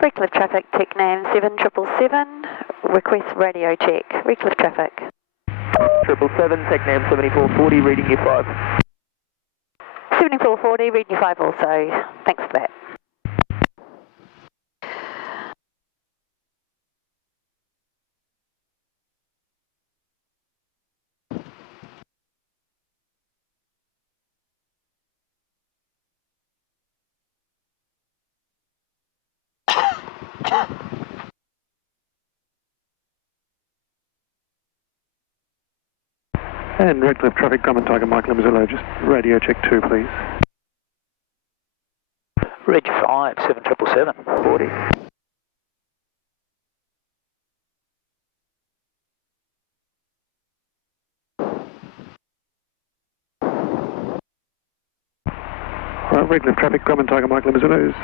Redcliffe traffic, TechNam 7777, request radio check. Redcliffe traffic. 777, TechNam 7440, reading you 5. 7440, reading you 5 also. Thanks for that. And Redcliffe traffic, Grumman Tiger Mike Lima Zulu, just radio check 2 please. Reg 5, 7777, 40. Redcliffe traffic, Grumman Tiger Mike Lima Zulu is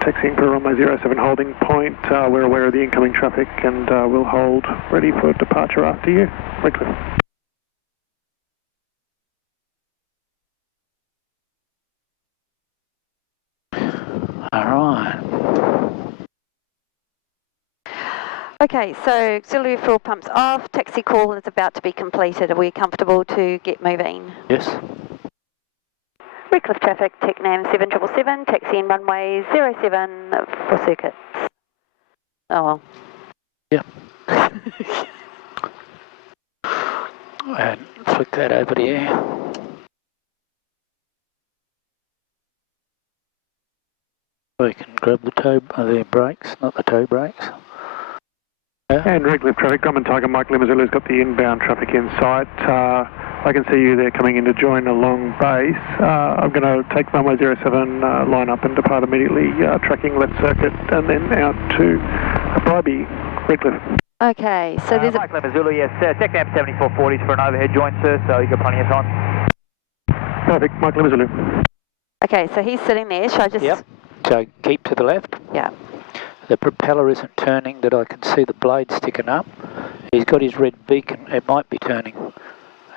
taxiing for runway 07 holding point. We're aware of the incoming traffic and we'll hold ready for departure after you. Redcliffe. Alright. Okay, so auxiliary fuel pumps off, taxi call is about to be completed. Are we comfortable to get moving? Yes. Redcliffe traffic, TechNam 7777, taxi in runway 07 for circuits. Oh well. Yeah. And flick that over to you. We can grab the the brakes, not the toe brakes. Yeah. And Redcliffe traffic, Grumman Tiger Mike Lima Zulu's got the inbound traffic in sight. I can see you there coming in to join along base. I'm going to take runway 07, line up and depart immediately, tracking left circuit and then out to Bribey, Redcliffe. Okay, so there's Mike Lima Zulu, yes, TechNam 7440 for an overhead joint, sir, so you got plenty of time. Perfect, Mike Lima Zulu. Okay, so he's sitting there. Shall I just... Yep. So keep to the left. Yeah. The propeller isn't turning, that I can see the blade sticking up. He's got his red beacon, it might be turning.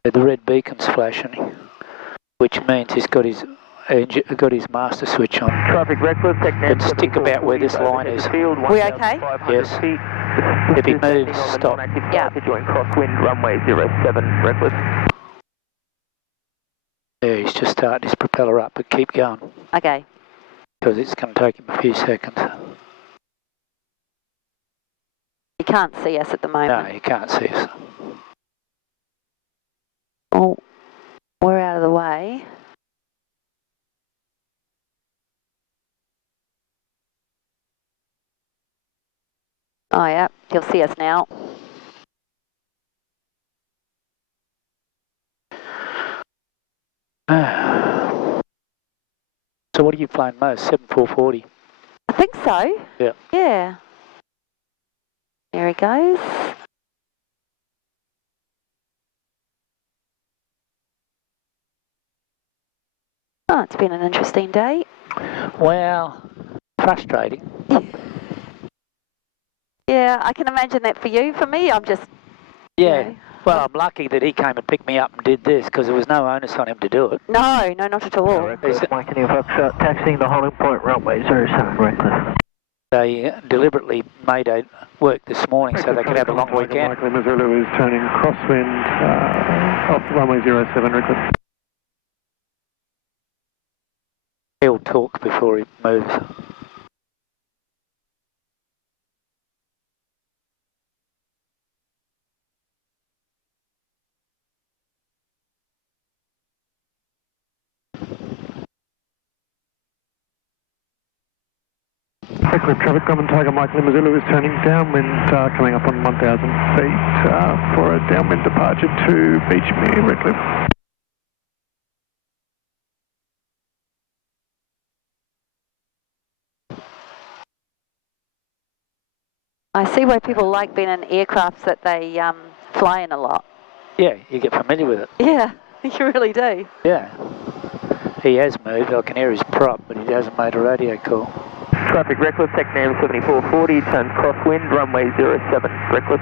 The red beacon's flashing, which means he's got his master switch on. Traffic Redcliffe, TechNam. Let's stick about where this line is. We okay? Yes. If he moves, stop. Yeah. Join crosswind, runway 07, Redcliffe. Yeah, he's just starting his propeller up, but keep going. Okay. Because it's going to take him a few seconds. You can't see us at the moment. No, you can't see us. Oh, we're out of the way. Oh yeah, you'll see us now. So what are you flying most? 7440? I think so. Yeah. Yeah. There he goes. Oh, it's been an interesting day. Well, frustrating. Yeah, I can imagine that for you. For me, I'm just... Yeah. You know, well, I'm lucky that he came and picked me up and did this because there was no onus on him to do it. No, not at all. Mike and Fox taxiing the holding point, runway 07, Redcliffe. They deliberately made a work this morning so they could have a long weekend. Mike Lima Zulu is turning crosswind off runway 07, Redcliffe. He'll talk before he moves. Redcliffe traffic, Grumman Tiger Mike Lima Zulu is turning downwind, coming up on 1,000 feet for a downwind departure to Beachmere, Redcliffe. I see why people like being in aircrafts that they fly in a lot. Yeah, you get familiar with it. Yeah, you really do. Yeah. He has moved, I can hear his prop, but he hasn't made a radio call. Traffic Redcliffe, TechNam 7440, turns crosswind, runway 07, Redcliffe.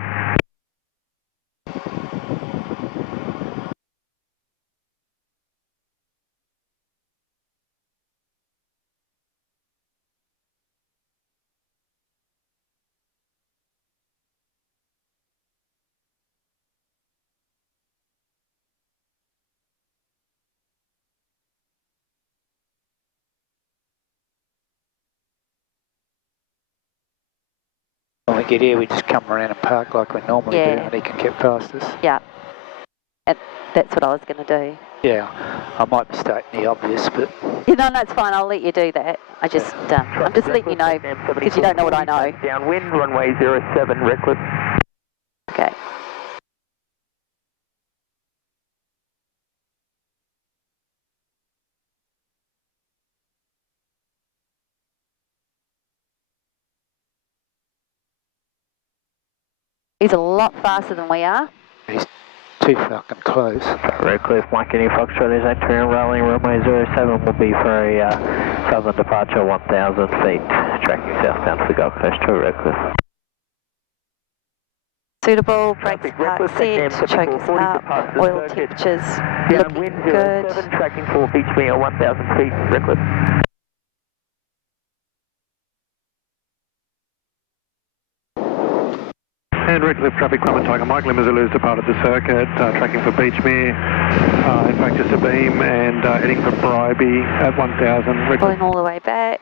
When we get here, we just come around and park like we normally do, and he can get past us. Yeah. And that's what I was going to do. Yeah, I might be stating the obvious, but... No, it's fine. I'll let you do that. I'm just letting you know because you don't know what I know. Downwind, runway 07, reckless. Okay. He's a lot faster than we are. He's too fucking close. Redcliffe, Mike, any Foxtrot is entering rolling runway 07 will be for a southern departure 1,000 feet, tracking southbound to the Gold Coast to Redcliffe. Suitable, brakes park set, chokers up, oil temperatures looking good. 07, tracking for beach me at 1,000 feet, Redcliffe. And Redcliffe traffic, Brahma Tiger Mike, Lima Zulu's departed the circuit, tracking for Beachmere, in fact just a beam, and heading for Bribey at 1,000. Pulling all the way back.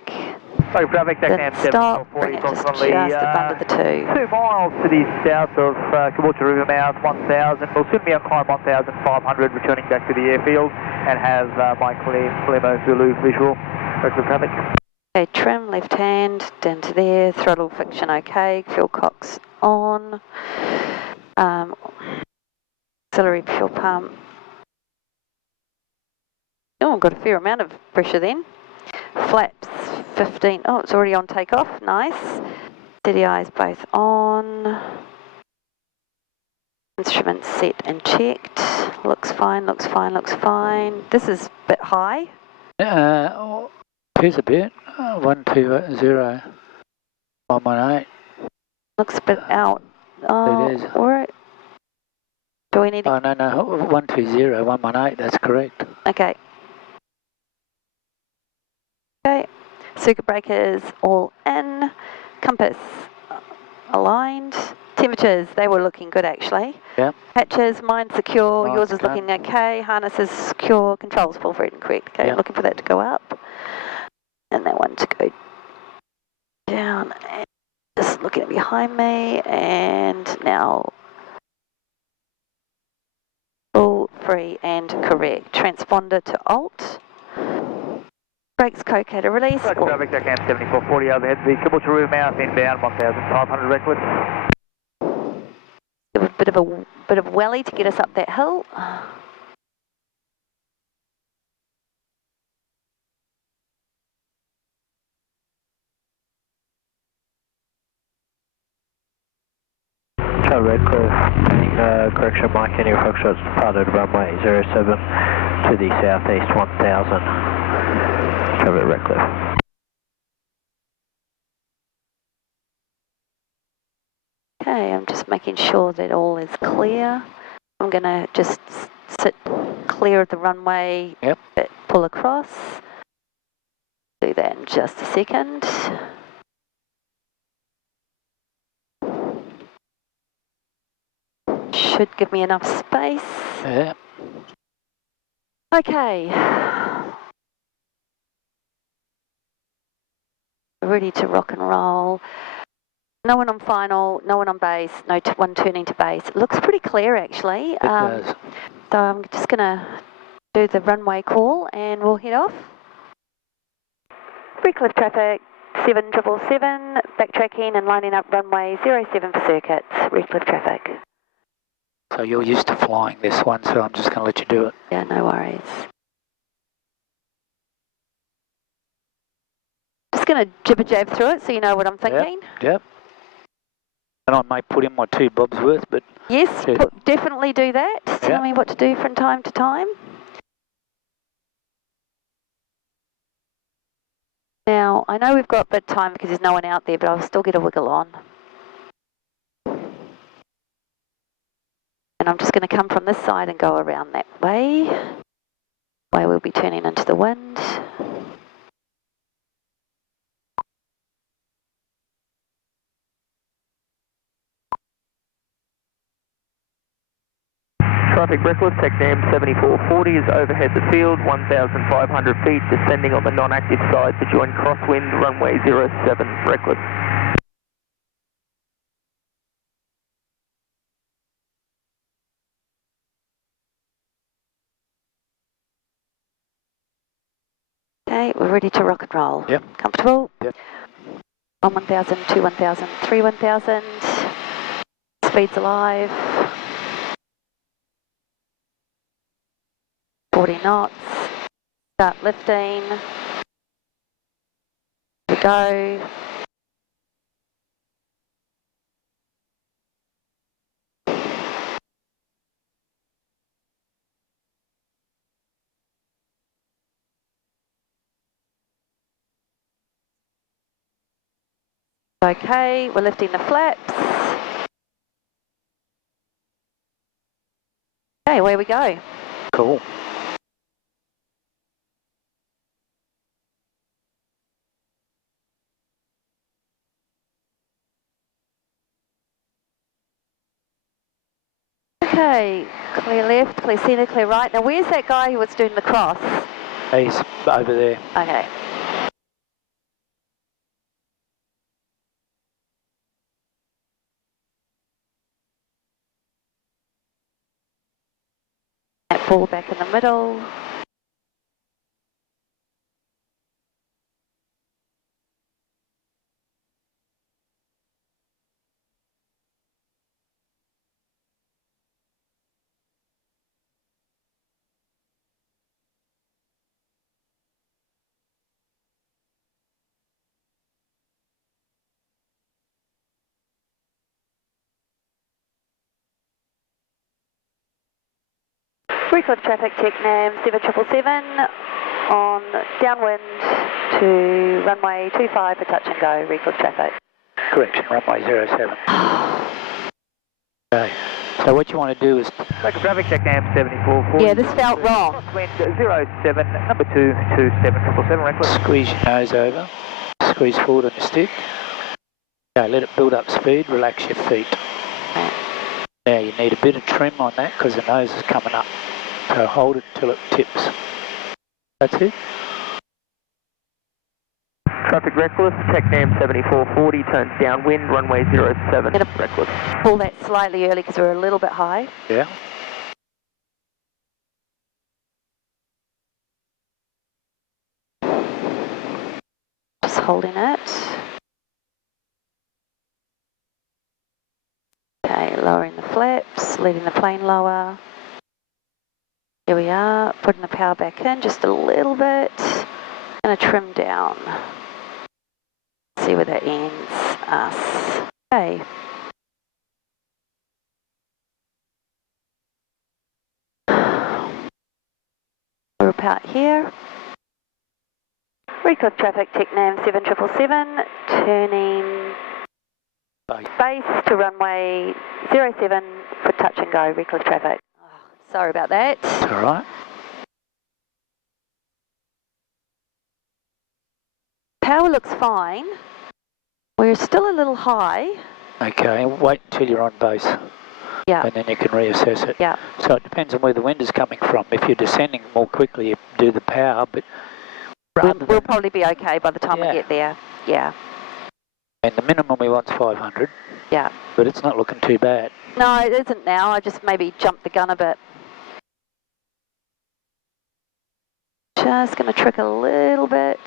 Sorry, traffic, Then stop, bring it just under the 2. 2 miles to the south of Caboolture River mouth, 1,000. We'll soon be on climb 1,500, returning back to the airfield, and have Mike Lima Zulu visual. Redcliffe traffic. Okay, trim left hand down to there, throttle friction okay, fuel cocks on, auxiliary fuel pump. Oh, I've got a fair amount of pressure then. Flaps 15, oh it's already on takeoff, nice. Steady eyes both on. Instruments set and checked, looks fine, looks fine, looks fine. This is a bit high. Here's a bit, 120, 118. Looks a bit out. Oh, it is. Alright. Do we need to... Oh, no, 120, 118, that's correct. Okay. Okay. Circuit breakers all in. Compass aligned. Temperatures, they were looking good actually. Yeah. Patches, mine secure, Nice, yours is looking okay. Harness is secure, controls full, red and correct. Okay, yeah. Looking for that to go up. And that one to go down. And just looking behind me, and now full, free and correct. Transponder to alt. Brakes okay to release. Traffic, Deckham 7440 overhead, the Caboolture River mouth inbound 1,500 Redcliffe. Give a bit of welly to get us up that hill. Redcliffe, correction Mike, any Foxtrot's departed runway 07 to the southeast 1,000. Cover Redcliffe. Okay, I'm just making sure that all is clear. I'm going to just sit clear of the runway, yep. Pull across. Do that in just a second. Should give me enough space. Yeah. Okay. Ready to rock and roll. No one on final, no one on base, no one turning to base. It looks pretty clear actually. It does. So I'm just going to do the runway call and we'll head off. Redcliffe traffic, 7777, backtracking and lining up runway 07 for circuits, Redcliffe traffic. So you're used to flying this one, so I'm just going to let you do it. Yeah, no worries. Just going to jibber jab through it so you know what I'm thinking. Yep. And I may put in my 2 bobs worth, but... Yes, yeah. Definitely do that. Tell me what to do from time to time. Now, I know we've got a bit of time because there's no one out there, but I'll still get a wiggle on. And I'm just going to come from this side and go around that way. Way we'll be turning into the wind. Traffic Redcliffe, TechNam 7440 is overhead the field, 1,500 feet, descending on the non-active side to join crosswind runway 07 Redcliffe. Okay, we're ready to rock and roll. Yep. Comfortable? Yep. 1 1000, 2 1000, 3 1000. Speed's alive. 40 knots. Start lifting. Here we go. Okay, we're lifting the flaps. Okay, away we go. Cool. Okay, clear left, clear centre, clear right. Now where's that guy who was doing the cross? He's over there. Okay. That ball back in the middle. Recall traffic, TechNam 7777 on downwind to runway 25 for touch and go, recall traffic. Correction, runway 07. Okay. So what you want to do is... Recall traffic, TechNam 7440. Yeah, this felt wrong. Wind 07, number 22777, reckless. Squeeze your nose over. Squeeze forward on your stick. Okay, let it build up speed. Relax your feet. Now you need a bit of trim on that because the nose is coming up. So hold it till it tips. That's it. Traffic reckless, TechNam 7440, turns downwind, runway 07, Gonna reckless. pull that slightly early because we're a little bit high. Yeah. Just holding it. Okay, lowering the flaps, letting the plane lower. Here we are, putting the power back in just a little bit. Gonna trim down. See where that ends us. Okay. We're about here. Recall traffic, TechNam 7777, turning base to runway 07 for touch and go, recall traffic. Oh, sorry about that. It's all right. Power looks fine. We're still a little high. Okay, wait until you're on base. Yeah. And then you can reassess it. Yeah. So it depends on where the wind is coming from. If you're descending more quickly, you do the power, but We'll probably be okay by the time we get there. Yeah. And the minimum we want is 500. Yeah. But it's not looking too bad. No, it isn't now. I just maybe jumped the gun a bit. Just going to trick a little bit.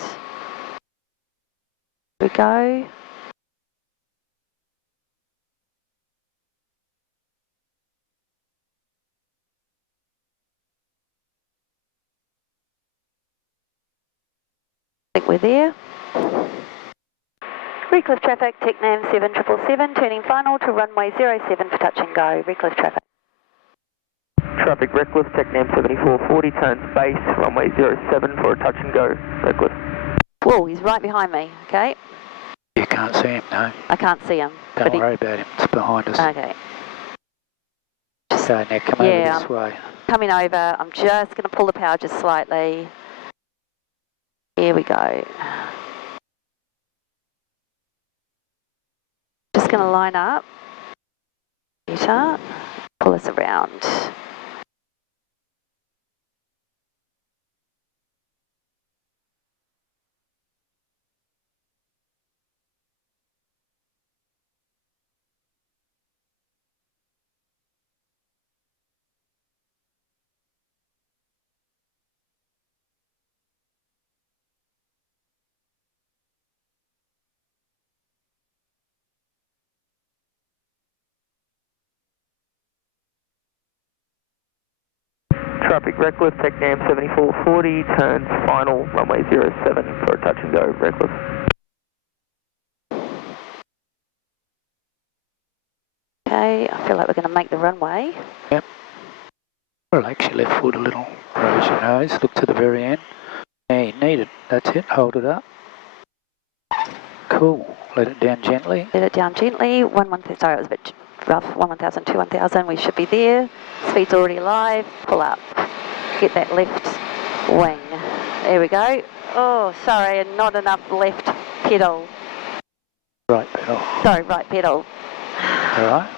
Here we go. I think we're there. Recliff traffic, TechNam 7777, turning final to runway 07 for touch and go. Recliff traffic. Traffic reckless, TechNam 7440, turns base, runway 07 for a touch and go, reckless. Whoa, he's right behind me, okay? You can't see him, no. I can't see him. Don't worry about him, it's behind us. Okay. So now come over this way. Coming over, I'm just going to pull the power just slightly. Here we go. Just going to line up. Better. Pull us around. traffic Redcliffe, TechNam 7440, turns final, runway 07 for a touch and go, Redcliffe. Okay, I feel like we're going to make the runway. Yep. Relax your left foot a little. Raise your nose, look to the very end. Yeah, you need it. That's it. Hold it up. Cool. Let it down gently. Let it down gently. Sorry, it was a bit rough. 1000 to 1000. We should be there. Speed's already alive. Pull up. Get that left wing. There we go. Oh, sorry, and not enough left pedal. Right pedal. Sorry, right pedal. Alright.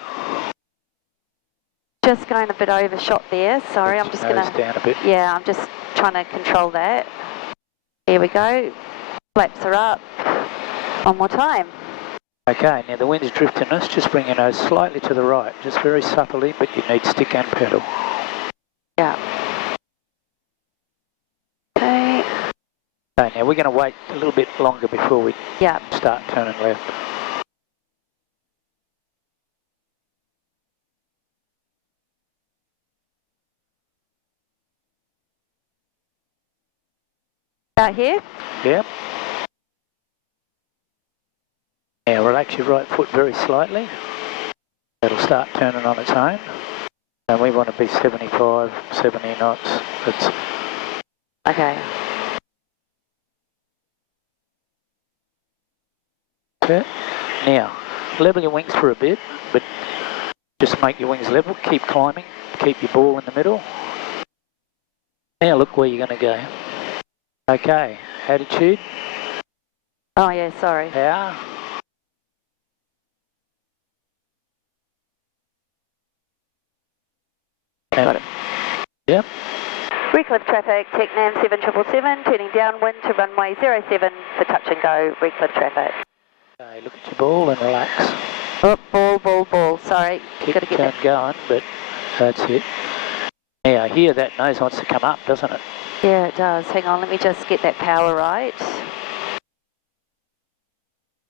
Just going a bit overshot there. Sorry, I'm just going to... down a bit. Yeah, I'm just trying to control that. Here we go. Flaps are up. One more time. Okay, now the wind's drifting us. Just bring your nose slightly to the right. Just very subtly, but you need stick and pedal. Yeah. Okay. Okay, now we're going to wait a little bit longer before we start turning left. Out here? Yep. Now relax your right foot very slightly. It'll start turning on its own. And we want to be 75, 70 knots. That's Okay. it. Now, level your wings for a bit, but just make your wings level. Keep climbing. Keep your ball in the middle. Now look where you're going to go. Okay, attitude. Oh yeah, sorry. Power. Got it. Yep. Redcliffe traffic, TechNam 7777, turning downwind to runway 07 for touch and go, Redcliffe traffic. Okay, look at your ball and relax. Oh, ball, sorry. Keep Got to the get turn that. going, but that's it. Now, here that nose wants to come up, doesn't it? Yeah, it does. Hang on, let me just get that power right.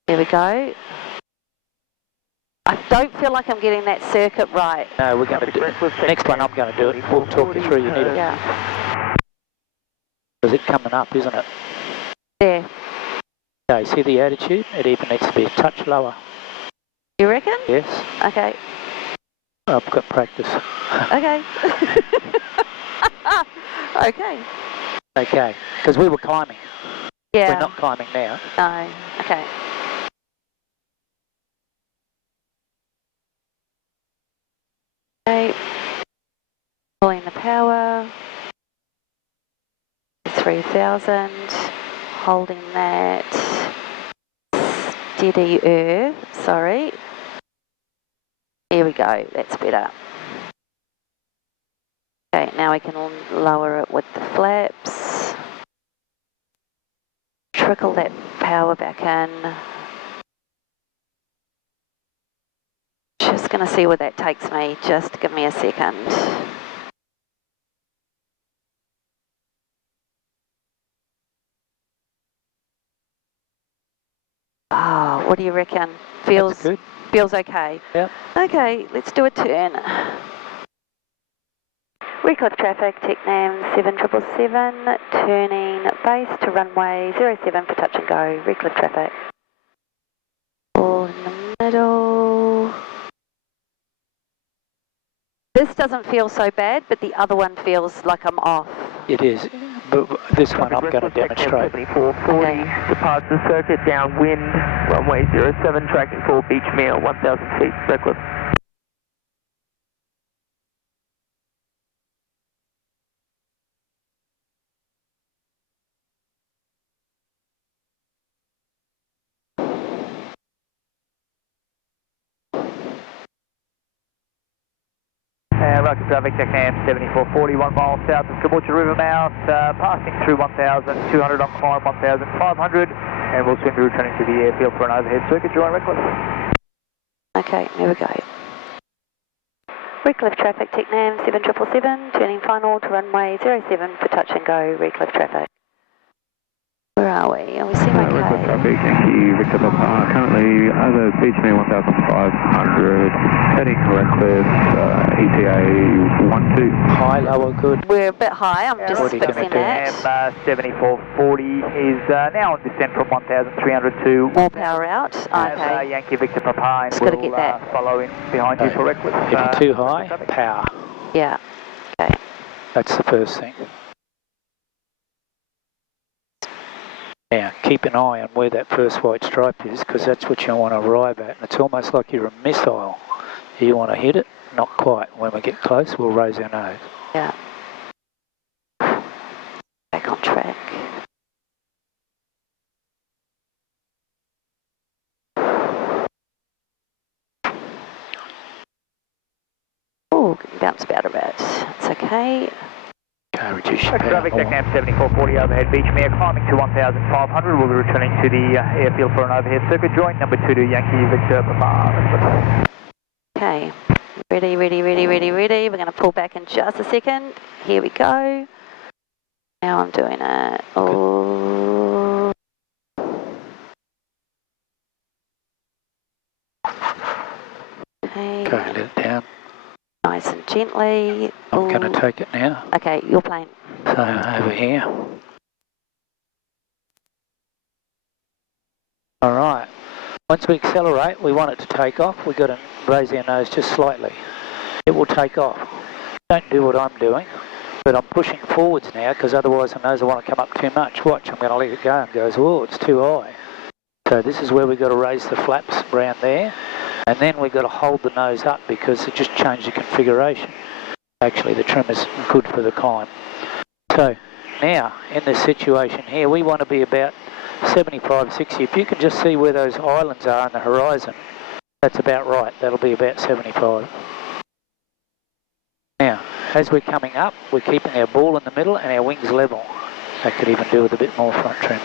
There we go. I don't feel like I'm getting that circuit right. No, we're going to do it. Next one I'm going to do it. We'll talk you through. You need it. Yeah. Because it's coming up, isn't it? There. Okay, see the attitude? It even needs to be a touch lower. You reckon? Yes. Okay. I've got practice. Okay. Okay. Okay, because we were climbing. Yeah. We're not climbing now. No. Okay. Okay. Pulling the power. 3000. Holding that. Steadier. Sorry. Here we go. That's better. Okay, now we can lower it with the flaps. Trickle that power back in. Just going to see where that takes me. Just give me a second. Oh, what do you reckon? That's good. Feels okay? Yep. Okay, let's do a turn. Redcliffe traffic, TechNam 7777, turning base to runway 07 for touch and go, Redcliffe traffic. All in the middle. This doesn't feel so bad, but the other one feels like I'm off. It is, but this one I'm going to demonstrate. 7440, departs the circuit downwind, runway 07, tracking for Beachmere, 1000 feet, Redcliffe. Roger traffic, TechNam 7440, 1 mile south of Caboolture River mouth, passing through 1,200 on climb 1,500, and we'll soon be returning to the airfield for an overhead circuit. Join Redcliffe. Okay, there we go. Redcliffe traffic, TechNam 7777, turning final to runway 07 for touch and go, Redcliffe traffic. Where are we? Are we seeing okay? Redcliffe traffic, thank you. Victor Papa, currently over, beach me 1,500, heading Redcliffe, ETA 12. High, lower, good. We're a bit high, I'm just what are you gonna fixing do? that. 7440 is now on descent from 1,302. More power out, okay. Yankee Victor Papa, Just and gotta we'll get that. follow in behind you for Redcliffe. If you're too high, power. Yeah, okay. That's the first thing. Now, keep an eye on where that first white stripe is, because that's what you want to arrive at. And it's almost like you're a missile. You want to hit it? Not quite. When we get close, we'll raise our nose. Yeah. Back on track. Oh, bounce about a bit. It's okay. Okay, reduce your power Traffic more. Tech 7440 overhead beach me climbing to 1,500. We'll be returning to the airfield for an overhead circuit joint. Number 2 to Yankee Victor Papa. Okay. Ready, ready, ready, ready, ready. We're going to pull back in just a second. Here we go. Now I'm doing it. Oh. Okay. Okay, let it down. Nice and gently. I'm going to take it now. Okay, your plane. So, over here. Alright. Once we accelerate, we want it to take off. We've got to raise our nose just slightly. It will take off. Don't do what I'm doing, but I'm pushing forwards now because otherwise the nose will want to come up too much. Watch, I'm going to let it go and goes, oh, it's too high. So this is where we've got to raise the flaps around there, and then we've got to hold the nose up because it just changed the configuration. Actually, the trim is good for the climb. So now, in this situation here, we want to be about 75, 60. If you can just see where those islands are on the horizon, that's about right. That'll be about 75. Now, as we're coming up, we're keeping our ball in the middle and our wings level. That could even do with a bit more front trim.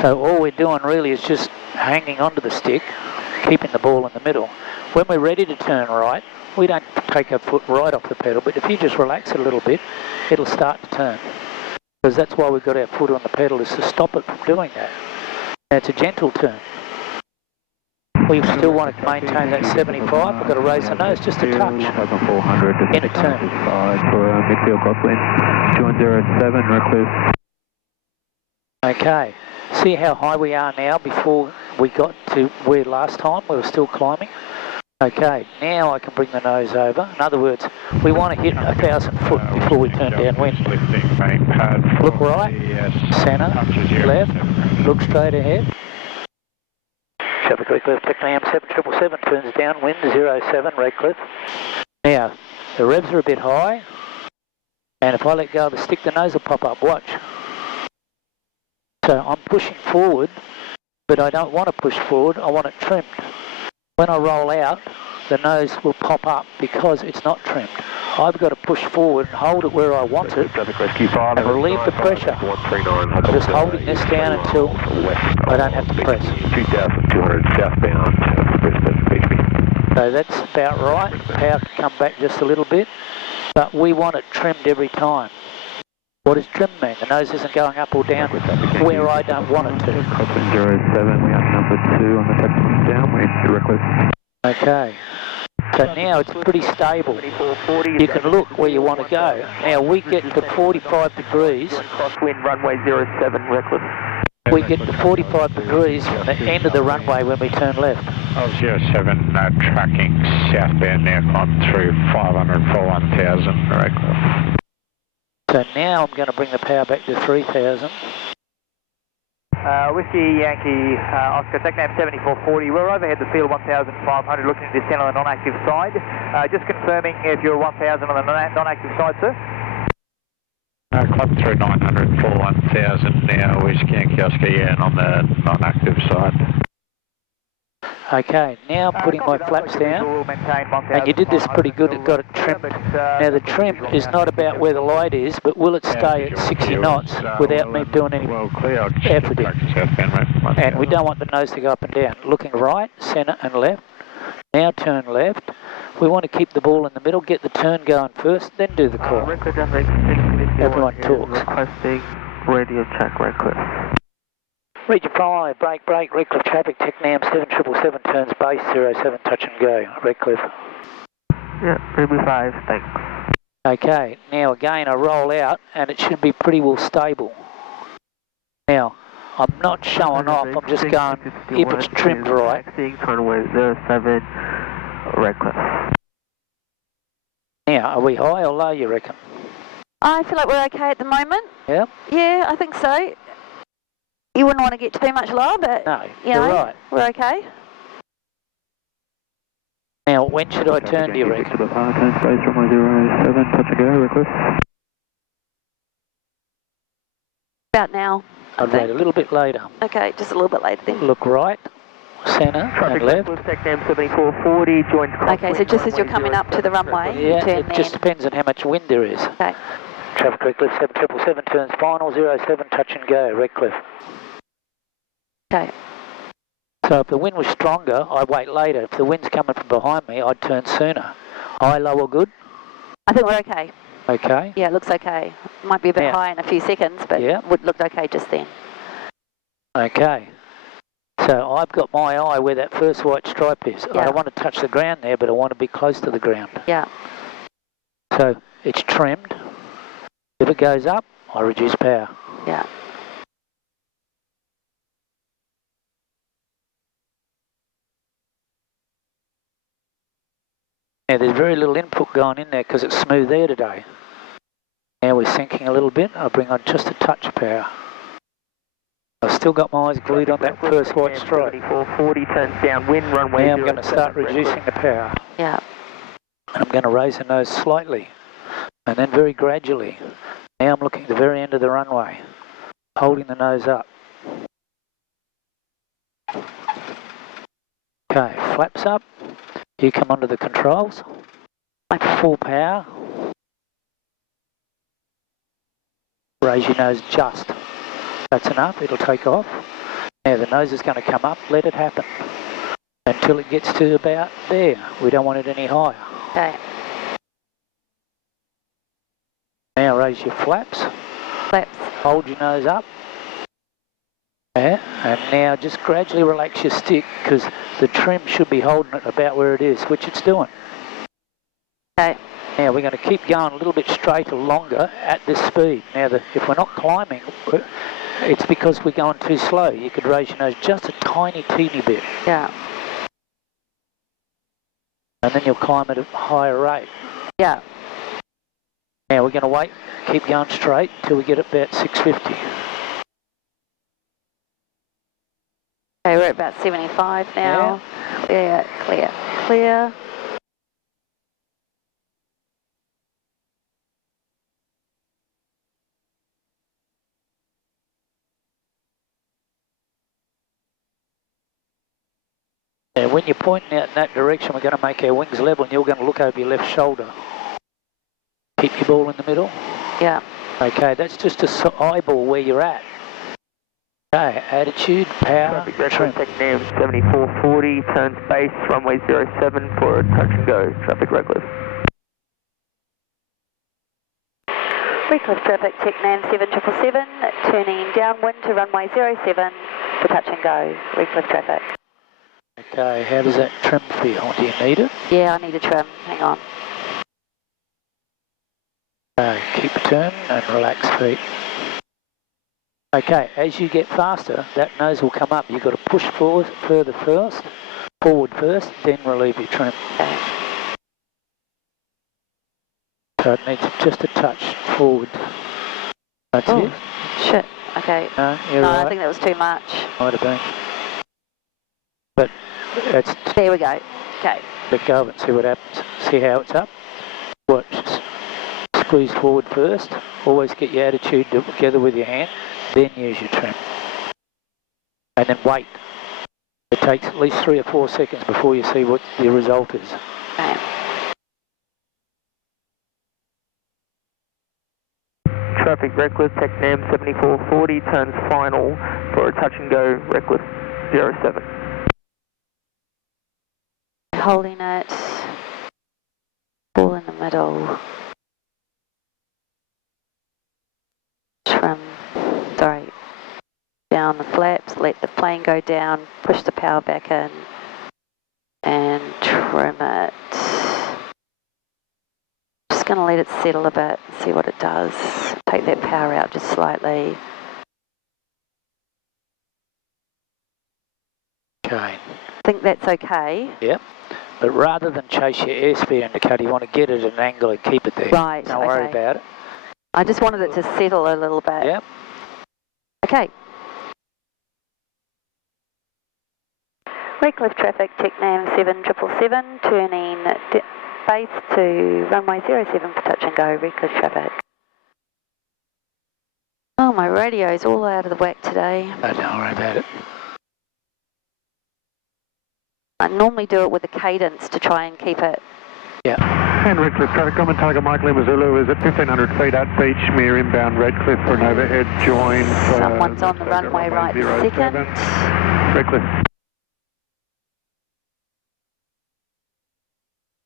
So all we're doing really is just hanging onto the stick, keeping the ball in the middle. When we're ready to turn right, we don't take our foot right off the pedal, but if you just relax it a little bit, it'll start to turn. Because that's why we've got our foot on the pedal, is to stop it from doing that. Now it's a gentle turn. We still want to maintain that 75. We've got to raise the nose just a touch in a turn. For midfield crosswind, 207, Redcliffe. Okay, see how high we are now before we got to where last time we were still climbing? Okay, now I can bring the nose over. In other words, we want to hit 1,000 foot before we turn downwind. Look right, centre, left, look straight ahead. Traffic Redcliffe, Technam 7777 turns downwind 07 Redcliffe. Now, the revs are a bit high, and if I let go of the stick, the nose will pop up. Watch. So I'm pushing forward, but I don't want to push forward, I want it trimmed. When I roll out, the nose will pop up because it's not trimmed. I've got to push forward and hold it where I want it and relieve the pressure. I'm just holding this down until I don't have to press. 2,200 southbound, Brisbane. So that's about right. Power can come back just a little bit, but we want it trimmed every time. What does trim mean? The nose isn't going up or down where I don't want it to. Crosswind 07, we are number 2 on the textbook downwind, directly. Okay. So now it's pretty stable. You can look where you want to go. Now we get to 45 degrees. Crosswind runway 07, Redcliffe. We get to 45 degrees from the end of the runway when we turn left. 07 tracking southbound now, climb through 500 for 1,000, Redcliffe. So now I'm going to bring the power back to 3,000. Whiskey Yankee Oscar Technam 7440. We're overhead the field 1,500, looking to descend on the non-active side. Just confirming if you're 1,000 on the non-active side, sir. Climb through 900 for 1,000 now, Whiskey Yankee Oscar, yeah, and on the non-active side. Okay, now putting my flaps down, and you did this pretty good, it got it trimmed. Now the trim is not about where the light is, but will it stay at 60 knots without me doing any effort in? And we don't want the nose to go up and down. Looking right, centre and left, now turn left. We want to keep the ball in the middle, get the turn going first, then do the call. Everyone talks. Requesting radio check, Redcliffe. Read your fire, brake, Redcliffe traffic, TechNam 7777 turns base 07, touch and go, Redcliffe. Yeah, Ruby 5, thanks. Okay, now again I roll out and it should be pretty well stable. Now, I'm not showing off, I'm just going, if it's trimmed right. Taxiing runway 07, Redcliffe. Now, are we high or low, you reckon? I feel like we're okay at the moment. Yeah? Yeah, I think so. You wouldn't want to get too much lower, but No, you you're know, right. we're okay. Now, when should I turn, do you reckon? Turn space runway 07, touch and go, Redcliffe. About now. I'd wait a little bit later. Okay, just a little bit later then. Look right, centre Traffic and left. TechNam 7440, join Okay, so just as you're coming up to the runway, you Yeah, turn it just depends on how much wind there is. Okay. Traffic Redcliffe 7777 turns final 07, touch and go, Redcliffe. Okay. So if the wind was stronger, I'd wait later. If the wind's coming from behind me, I'd turn sooner. High, low or good? I think we're okay. Okay. Yeah, it looks okay. Might be a bit high in a few seconds, but would look okay just then. Okay. So I've got my eye where that first white stripe is. Yeah. I don't want to touch the ground there, but I want to be close to the ground. Yeah. So it's trimmed. If it goes up, I reduce power. Yeah. Now there's very little input going in there because it's smooth air today. Now we're sinking a little bit. I'll bring on just a touch of power. I've still got my eyes glued on that first white stripe. 7440 turns downwind, runway. Now I'm going to start reducing the power. Yeah. And I'm going to raise the nose slightly and then very gradually. Now I'm looking at the very end of the runway, holding the nose up. Okay, flaps up. You come onto the controls. Full power. Raise your nose just. That's enough, it'll take off. Now the nose is going to come up, let it happen. Until it gets to about there. We don't want it any higher. Okay. Now raise your flaps. Flaps. Hold your nose up. Yeah, and now just gradually relax your stick because the trim should be holding it about where it is, which it's doing. Okay. Now we're going to keep going a little bit straighter, longer at this speed. Now if we're not climbing, it's because we're going too slow. You could raise your nose just a tiny, teeny bit. Yeah. And then you'll climb at a higher rate. Yeah. Now we're going to wait, keep going straight until we get about 650. Okay, we're at about 75 now. Yeah, clear. Clear. Now when you're pointing out in that direction, we're going to make our wings level and you're going to look over your left shoulder. Keep your ball in the middle. Yeah. Okay, that's just a eyeball where you're at. Okay, attitude, power, trim. TechNam 7440, turns base, runway 07 for a touch and go. Traffic Redcliffe. Redcliffe traffic, TechNam 7777, turning downwind to runway 07 for touch and go. Redcliffe traffic. Okay, how does that trim feel? Do you need it? Yeah, I need a trim. Hang on. Okay, keep turning and relax feet. Okay, as you get faster, that nose will come up. You've got to push forward forward first, then relieve your trim. Okay. So it needs just a touch forward. That's it. Shit. Okay. No, you're No, right. I think that was too much. Might have been. But it's There we go. Okay. let go of it and see what happens. See how it's up? Watch. Squeeze forward first. Always get your attitude together with your hand. Then use your trim. And then wait. It takes at least 3 or 4 seconds before you see what the result is. Okay. Traffic Redcliffe, TechNam 7440, turns final for a touch and go, Redcliffe 07. Holding it. Ball in the middle. Trim. Sorry. Down. on the flaps, let the plane go down, push the power back in, and trim it. Just going to let it settle a bit, see what it does. Take that power out just slightly. Okay. I think that's okay. Yep. But rather than chase your airspeed indicator, you want to get it at an angle and keep it there. Right, Don't worry about it. I just wanted it to settle a little bit. Yep. Okay. Redcliffe traffic, TechNam 7777, turning base to runway 07 for touch and go, Redcliffe traffic. Oh, my radio's all out of the whack today. No, don't worry about it. I normally do it with a cadence to try and keep it. Yeah. And Redcliffe traffic, Common Tiger Mike Lima Zulu is at 1500 feet at Beachmere inbound Redcliffe for an overhead join. Someone's on the runway right this second. Redcliffe.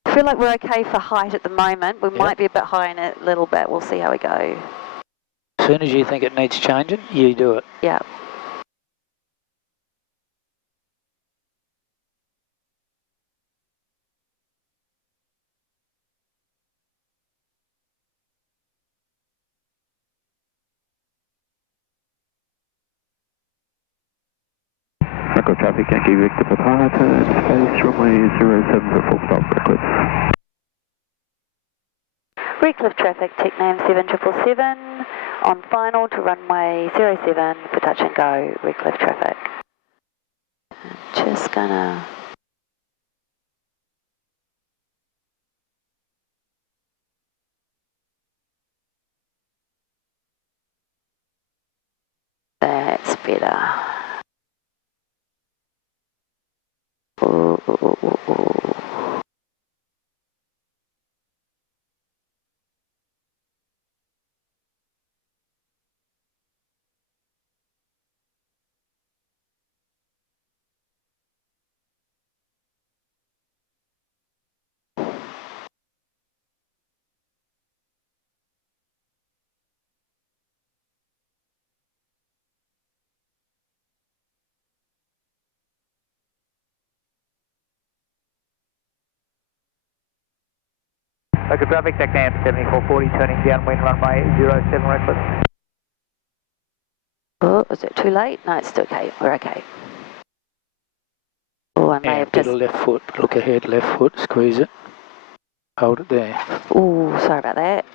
I feel like we're okay for height at the moment. We might be a bit high in it a little bit. We'll see how we go. As soon as you think it needs changing, you do it. Yeah. Echo traffic, Yankee Victor Papa, turn space, runway 07 for full stop, Redcliffe. Redcliffe traffic, TechNam 7777, on final to runway 07 for touch and go, Redcliffe traffic. I'm just gonna... That's better. Ooh, ooh, ooh, ooh. Local traffic, TechNam 7440, turning downwind runway 07 Redcliffe. Oh, is it too late? No, it's still okay. We're okay. Oh, I may have bit just... of left foot. Look ahead, left foot, squeeze it. Hold it there. Oh, sorry about that.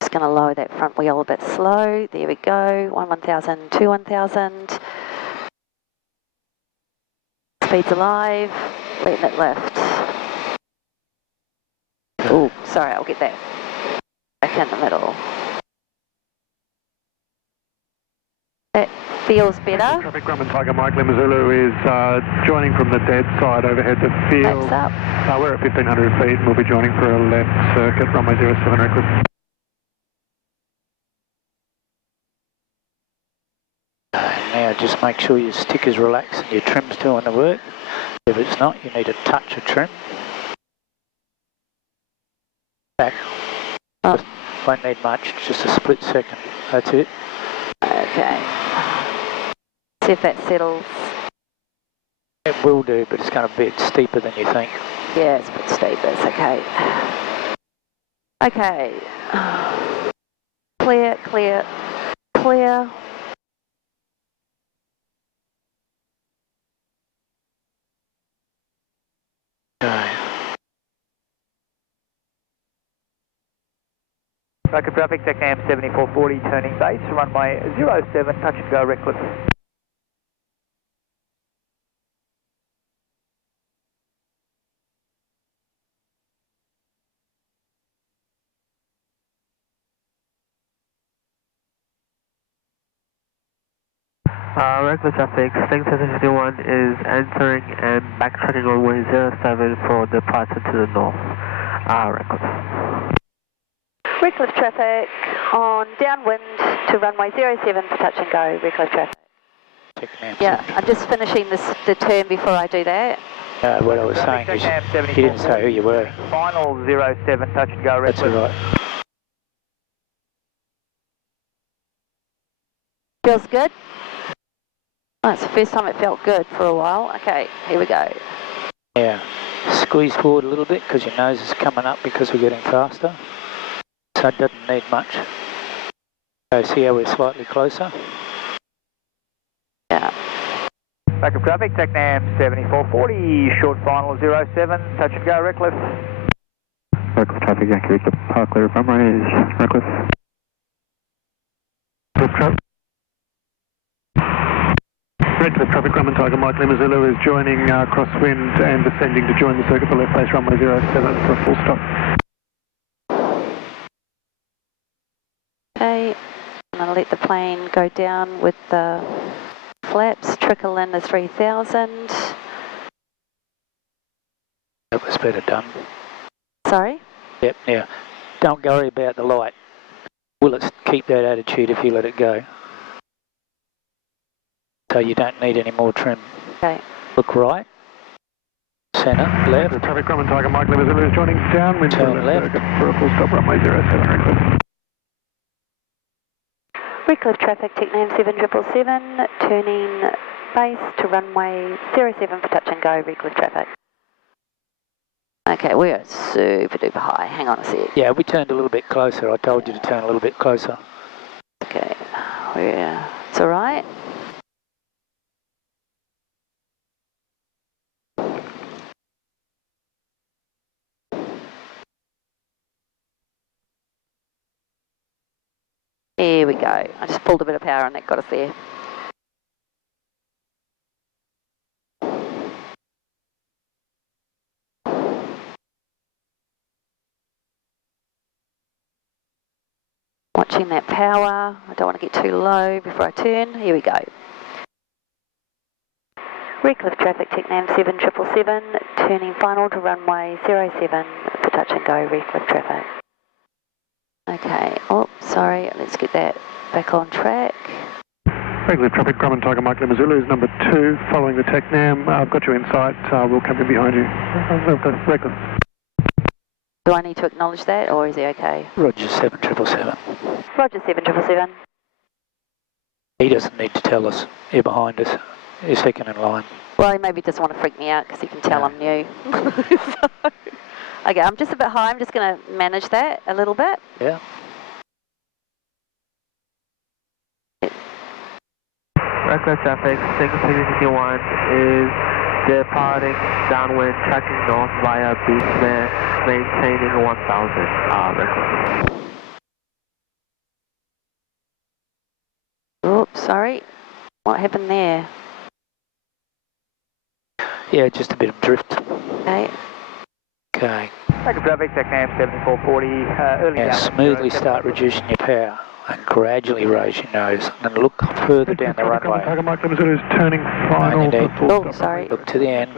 Just going to lower that front wheel a bit slow. There we go. 1000, 1000. Speed's alive. Letting it lift. Oh, sorry, I'll get that back in the middle. That feels better. Traffic, Grumman Tiger Mike Lima Zulu is joining from the dead side overhead the field. Flaps up. We're at 1500 feet and we'll be joining for a left circuit, runway 07 Redcliffe. Now just make sure your stick is relaxed and your trim's doing the work. If it's not, you need a touch of trim. Back. Oh. Won't need much, just a split second. That's it. Okay. See if that settles. It will do, but it's going to be a bit steeper than you think. Yeah, it's a bit steep, that's okay. Okay. Clear, clear, clear. Okay. Local traffic, TechNam 7440, turning base, runway 07, touch and go, Redcliffe. Redcliffe traffic, Sting 751 is entering and backtracking runway 07 for departure to the north. Redcliffe. Redcliffe traffic on downwind to runway 07 for touch and go, Redcliffe traffic. Yeah, I'm just finishing the turn before I do that. What I was saying is, you didn't say who you were. Final 07, touch and go, That's Redcliffe. all right. Feels good? Oh, it's the first time it felt good for a while. Okay, here we go. Yeah. Squeeze forward a little bit because your nose is coming up because we're getting faster. So it doesn't need much. So see how we're slightly closer? Yeah. Backup traffic, TACNAM 7440, short final 07, touch and go, Redcliffe. Redcliffe traffic, Yankee Victor, Park clear runway is Redcliffe. Redcliffe traffic, Grumman Tiger Mike Lima Zulu is joining crosswind and descending to join the circuit for left base runway 07 for a full stop. Okay, I'm going to let the plane go down with the flaps, trickle in the 3000. That was better done. Sorry? Yep, yeah. Don't worry about the light. Will it keep that attitude if you let it go? So you don't need any more trim. Okay. Look right. Centre, left. Traffic, Grumman Tiger Mike Lima Zulu is joining downwind to the Turn left. circuit for a full stop runway 07 Redcliffe. Redcliffe traffic, TACNAM 7777, turning base to runway 07 for touch and go, Redcliffe traffic. Okay, we are super duper high. Hang on a sec. Yeah, we turned a little bit closer. I told you to turn a little bit closer. Okay, it's all right. Here we go. I just pulled a bit of power and that got us there. Watching that power. I don't want to get too low before I turn. Here we go. Redcliffe traffic, TACNAM 7777, turning final to runway 07 for touch and go, Redcliffe traffic. Okay, oh, sorry, let's get that back on track. Redcliffe traffic, Grumman Tiger Mike Lima Zulu is number 2, following the TACNAM. I've got you in sight, we'll come in behind you. Redcliffe. Do I need to acknowledge that, or is he okay? Roger 7777. Roger 7777. He doesn't need to tell us. You're behind us. You're second in line. Well, he maybe doesn't want to freak me out because he can tell I'm new. So, okay, I'm just a bit high. I'm just going to manage that a little bit. Yeah. Redcliffe traffic, 6651 is departing downwind, tracking north via Beachman, maintaining 1000, Redcliffe. Oops, sorry. What happened there? Yeah, just a bit of drift. Okay. Okay. Backup traffic, TACNAM 7440, early Now downwind, smoothly 07. start reducing your power and gradually raise your nose and look further down the runway. Tiger Mike Lima Zulu is turning final And you need- for full Oh, stop. sorry. Look to the end.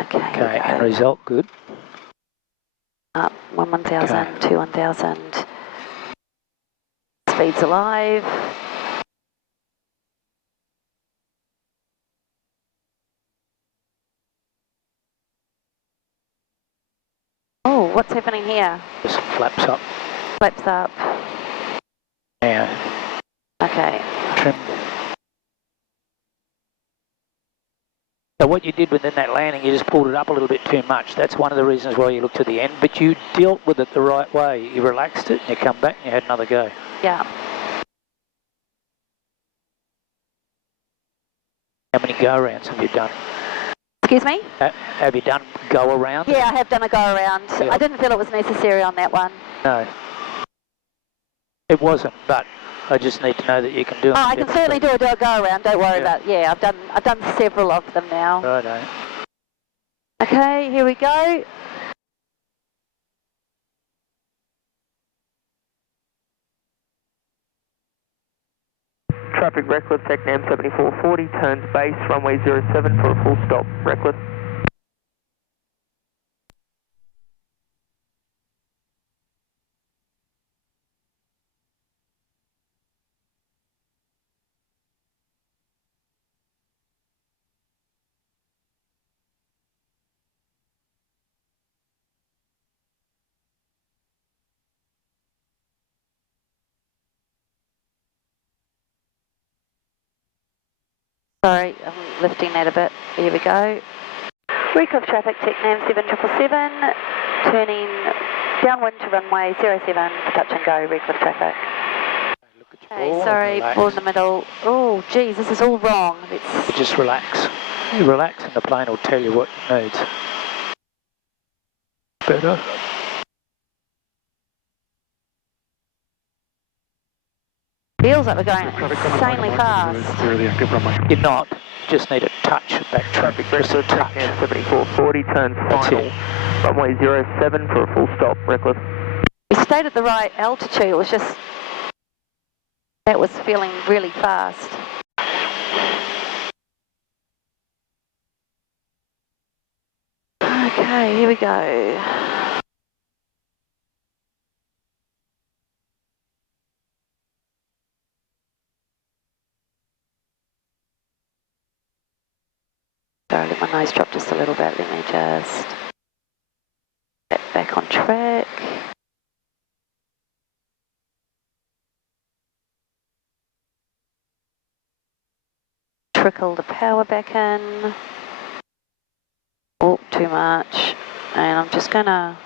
Okay, here Okay, we end go. result good. Up, 1000, Okay. 2 1000. Speed's alive. Oh, what's happening here? Just flaps up. Flaps up. Now Okay. trim. So what you did within that landing, you just pulled it up a little bit too much. That's one of the reasons why you looked to the end, but you dealt with it the right way. You relaxed it, and you come back and you had another go. Yeah. How many go-arounds have you done? Excuse me? Have you done go-around? Yeah, I have done a go around. Yeah. I didn't feel it was necessary on that one. No. It wasn't, but I just need to know that you can do it. Oh, I can certainly do a go around. Don't worry Yeah. about it. Yeah, I've done several of them now. Righto. Okay, here we go. Traffic, Redcliffe, TACNAM 7440, turns base, runway 07 for a full stop, Redcliffe. Sorry, I'm lifting that a bit. Here we go. Recliff traffic, TechNav 7777, turning downwind to runway 07 for touch and go, Recliff traffic. Okay, sorry, ball in the middle. Oh, geez, this is all wrong. Let's... Just relax. You relax and the plane will tell you what it needs. Better. Feels like we're going insanely fast. You're not. You just need a touch of back traffic. Just a touch. 7440, turn final. Runway 07 for a full stop, Reckless. We stayed at the right altitude, it was just... That was feeling really fast. Okay, here we go. Sorry, let my nose drop just a little bit. Let me just get back on track. Trickle the power back in. Oh, too much. And I'm just gonna...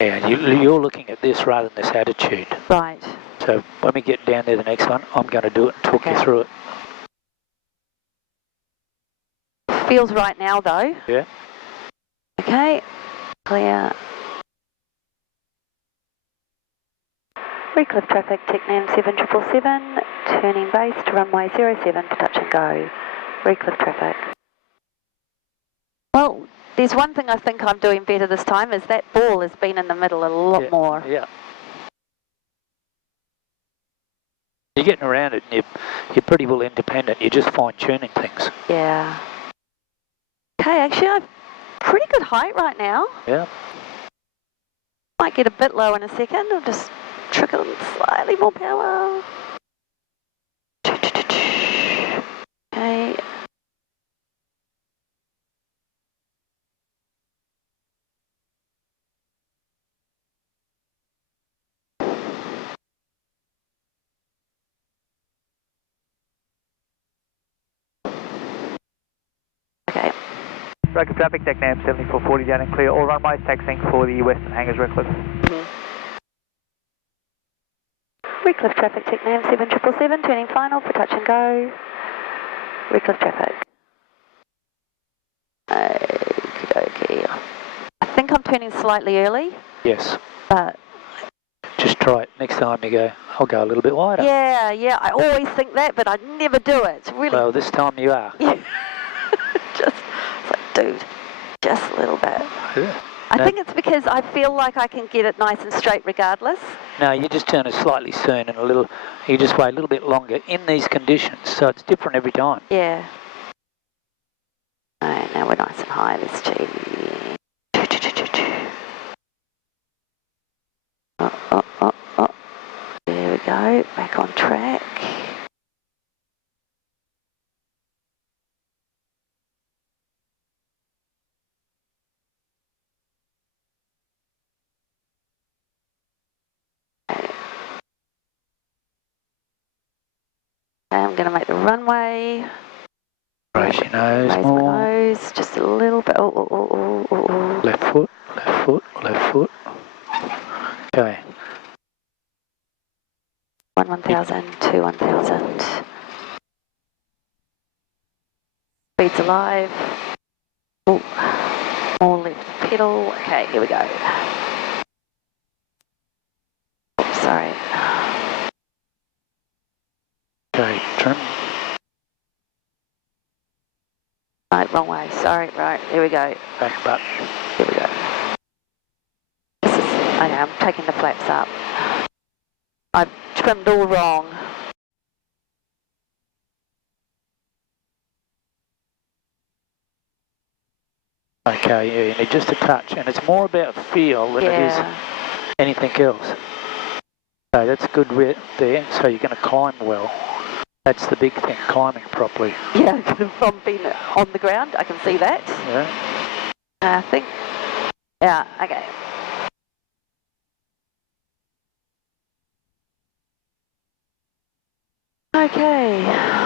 Yeah, you're looking at this rather than this attitude. Right. So when we get down there the next one, I'm going to do it and talk you through it. Feels right now though. Yeah. Okay, clear. Recliff traffic, TechNav 7777, turning base to runway 07 for touch and go. Recliff traffic. Well, there's one thing I think I'm doing better this time is that ball has been in the middle a lot more. Yeah. You're getting around it and you're pretty well independent. You're just fine-tuning things. Yeah. Okay, actually I've pretty good height right now. Yeah. Might get a bit low in a second. I'll just trickle in slightly more power. Okay. Okay. Recliff traffic, TechNav 7440 down and clear. All runways taxiing for the western hangars, Recliff. Recliff traffic, TechNav 7777, turning final for touch and go. Recliff traffic. Okay. I think I'm turning slightly early. Yes. But... Just try it. Next time you go, I'll go a little bit wider. Yeah, I always think that, but I never do it. It's really... Well, this time you are. Yeah. It's like, dude, just a little bit. Yeah. I think it's because I feel like I can get it nice and straight regardless. No, you just turn it slightly soon and you just wait a little bit longer in these conditions, so it's different every time. Yeah. Alright, now we're nice and high, let's see. Oh. There we go, back on track. I'm going to make the runway. Raise your nose Raise more. my nose just a little bit. Oh. Left foot. Okay. 1,000, 2, 1,000. Speed's alive. Oh, more left pedal. Okay, here we go. Oops, sorry. Okay, trim. Right, wrong way. Sorry, right. Here we go. Back butt. Here we go. Okay, I'm taking the flaps up. I've trimmed all wrong. Okay, yeah, you need just a touch, and it's more about feel than it is anything else. So that's good there, so you're going to climb well. That's the big thing, climbing properly. Yeah, from being on the ground, I can see that. Yeah. I think, yeah, okay. Okay.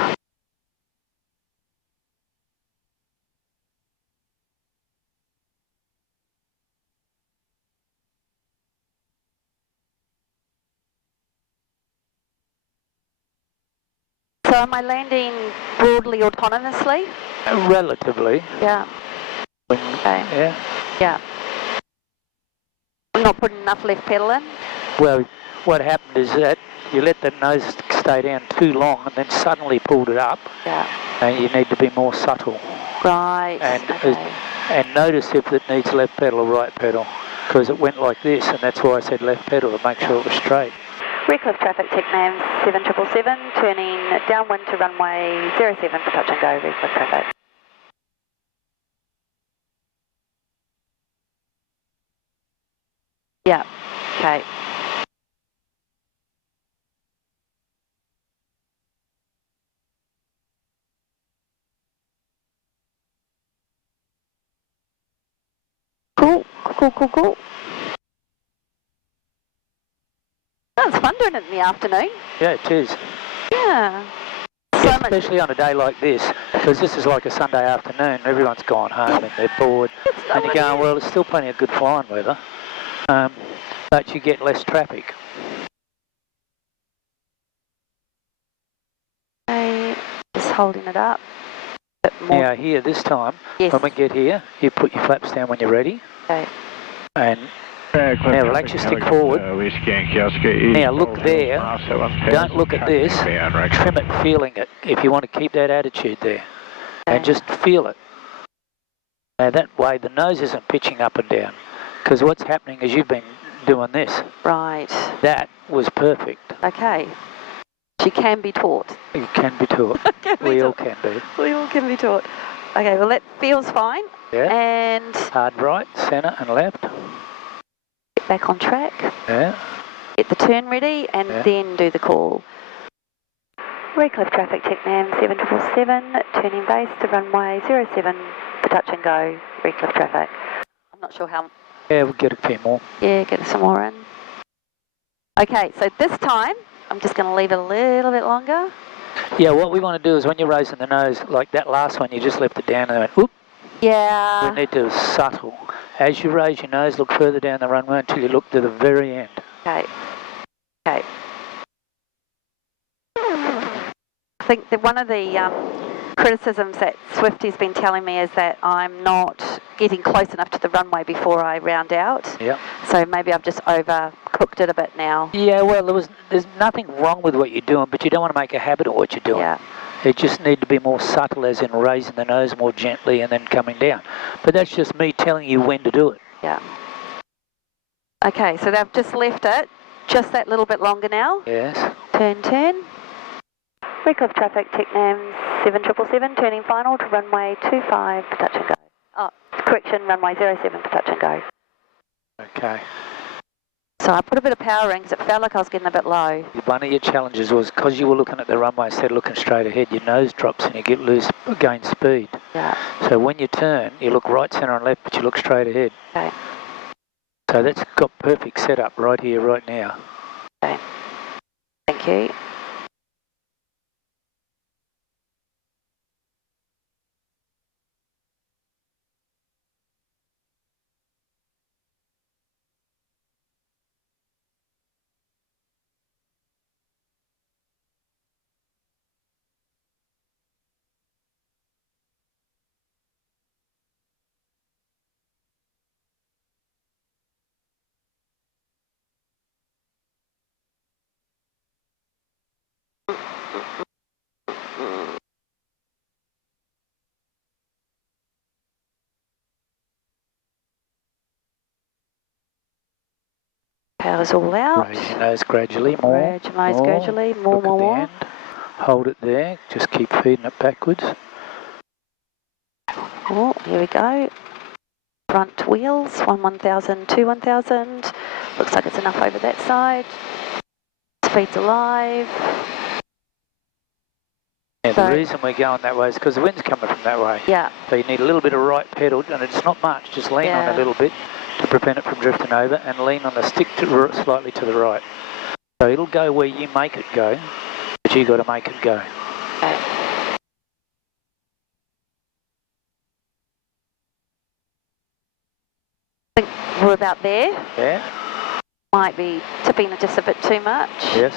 So am I landing broadly autonomously? Relatively. Yeah. Okay. Yeah. Yeah. I'm not putting enough left pedal in? Well, what happened is that you let the nose stay down too long and then suddenly pulled it up. Yeah. And you need to be more subtle. Right. And, okay. and notice if it needs left pedal or right pedal, because it went like this, and that's why I said left pedal to make sure it was straight. Redcliffe traffic, TechNav 7777, turning downwind to runway 07 for touch and go, Redcliffe traffic. Yeah, okay. Cool. Oh, it's fun doing it in the afternoon. Yeah, it is. Yeah. Yeah, especially on a day like this, because this is like a Sunday afternoon, everyone's gone home and they're bored, and you're going, well, there's still plenty of good flying weather, but you get less traffic. Okay, just holding it up. A bit more. Now here, this time, Yes. when we get here, you put your flaps down when you're ready, Okay. and now relax your stick forward. Now look there, don't look at this, trim it feeling it, if you want to keep that attitude there, and just feel it. Now that way the nose isn't pitching up and down, because what's happening is you've been doing this. Right. That was perfect. Okay. She can be taught. You can be taught. We all can be. We all can be taught. Okay, well that feels fine. Yeah. And Hard right, centre and left. get back on track. Yeah. Get the turn ready and then do the call. Redcliffe traffic, TechNav 7777, turning base to runway 07 for touch and go, Redcliffe traffic. I'm not sure how... Yeah, we'll get a few more. Yeah, get some more in. Okay, so this time, I'm just going to leave it a little bit longer. Yeah, what we want to do is when you're raising the nose, like that last one, you just left it down and went, whoop. Yeah. We need to be subtle. As you raise your nose, look further down the runway until you look to the very end. Okay. Okay. I think that one of the criticisms that Swifty's been telling me is that I'm not getting close enough to the runway before I round out. Yeah. So maybe I've just overcooked it a bit now. Yeah, well, there's nothing wrong with what you're doing, but you don't want to make a habit of what you're doing. Yeah. It just need to be more subtle, as in raising the nose more gently and then coming down. But that's just me telling you when to do it. Yeah. Okay, so they've just left it just that little bit longer now. Yes. Turn. Redcliffe traffic, TechNav 7777, turning final to runway 25 for touch and go. Oh, correction, runway 07 for touch and go. Okay. So I put a bit of power in because it felt like I was getting a bit low. One of your challenges was because you were looking at the runway instead of looking straight ahead, your nose drops and you gain speed. Yeah. So when you turn, you look right, centre and left, but you look straight ahead. Okay. So that's got perfect setup right here, right now. Okay. Thank you. Power's all out. Raise your nose gradually, more. Raise your nose gradually, more. Look at the end. Hold it there, just keep feeding it backwards. Oh, here we go. Front wheels, 1000, 1000. Looks like it's enough over that side. Speed's alive. Yeah, the reason we're going that way is because the wind's coming from that way. Yeah. So you need a little bit of right pedal, and it's not much, just lean on a little bit to prevent it from drifting over, and lean on the stick slightly to the right. So it'll go where you make it go, but you got to make it go. Okay. I think we're about there. Yeah. Might be tipping it just a bit too much. Yes.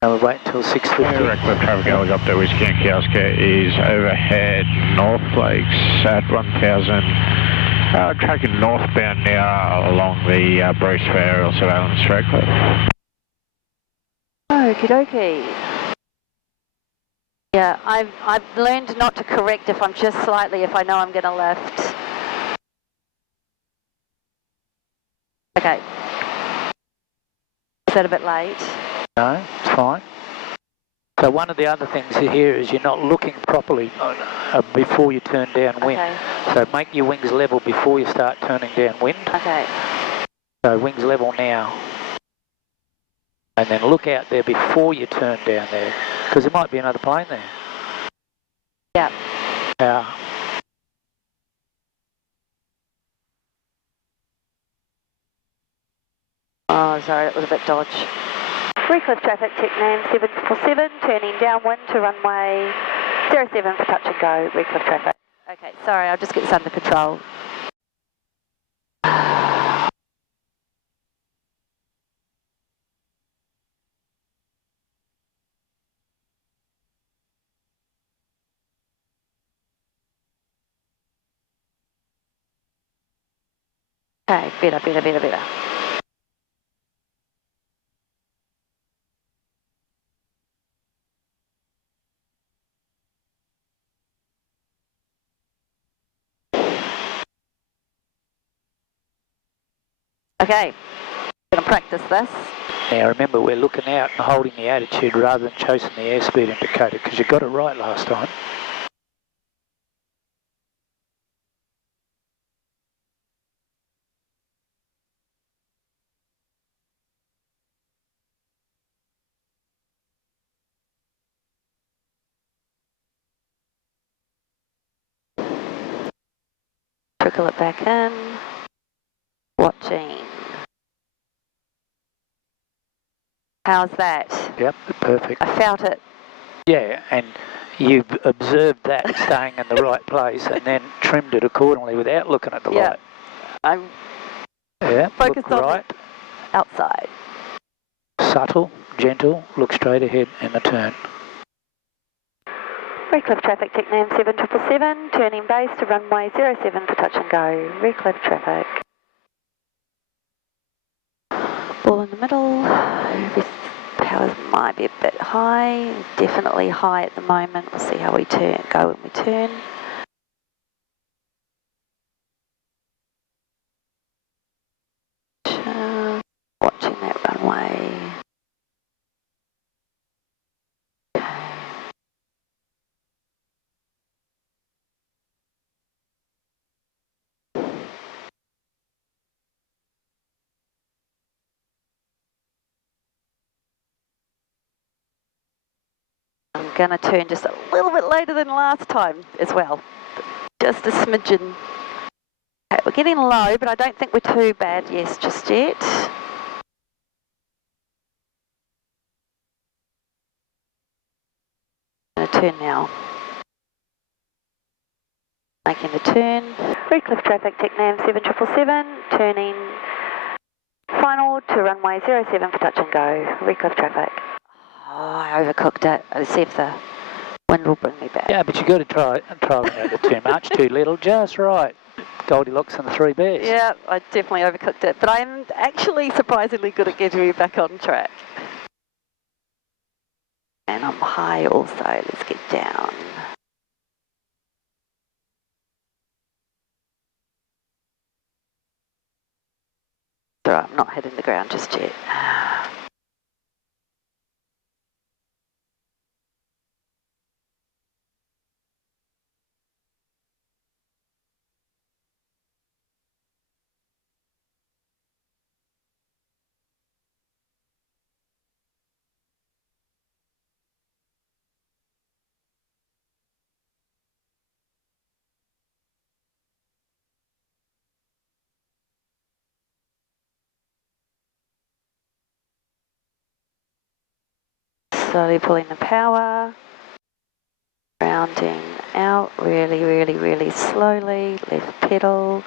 And we'll wait until 6:50. Redcliffe traffic helicopter Whiskey Yankee Oscar is overhead North Lakes at 1000. Tracking northbound now along the Bruce Fair surveillance Redcliffe. Okie dokie. Yeah, I've learned not to correct if I'm just slightly, if I know I'm going to left. Okay. Is that a bit late? No, it's fine. So one of the other things here is you're not looking properly before you turn downwind. Okay. So make your wings level before you start turning downwind. Okay. So wings level now. And then look out there before you turn down there, because there might be another plane there. Yeah. Yeah. Oh, sorry, that was a bit dodge. Redcliffe traffic, TechNam 747, turning downwind to runway 07 for touch and go, Redcliffe traffic. Okay, sorry, I'll just get this under control. Okay, better. Okay, gonna practice this. Now remember, we're looking out and holding the attitude rather than chasing the airspeed indicator, because you got it right last time. Trickle it back in. Watching. How's that? Yep, perfect. I felt it. Yeah, and you've observed that staying in the right place and then trimmed it accordingly without looking at the Yeah. light. I'm Yeah, focused look on right. outside. Subtle, gentle, look straight ahead in the turn. Redcliffe traffic, TechNam 7777, turning base to runway 07 for touch and go. Redcliffe traffic. Ball in the middle. This powers might be a bit high. Definitely high at the moment. We'll see how we go when we turn. Just watching that runway. I'm going to turn just a little bit later than last time as well. Just a smidgen. Okay, we're getting low, but I don't think we're too bad, yes, just yet. I'm going to turn now. Making the turn. Redcliffe traffic, TechNam 7777, turning final to runway 07 for touch and go. Redcliffe traffic. Oh, I overcooked it. Let's see if the wind will bring me back. Yeah, but you got to try it too much, too little, just right. Goldilocks and the Three Bears. Yeah, I definitely overcooked it, but I'm actually surprisingly good at getting me back on track. And I'm high also. Let's get down. It's alright, I'm not hitting the ground just yet. Slowly pulling the power. Rounding out really slowly. Left pedal.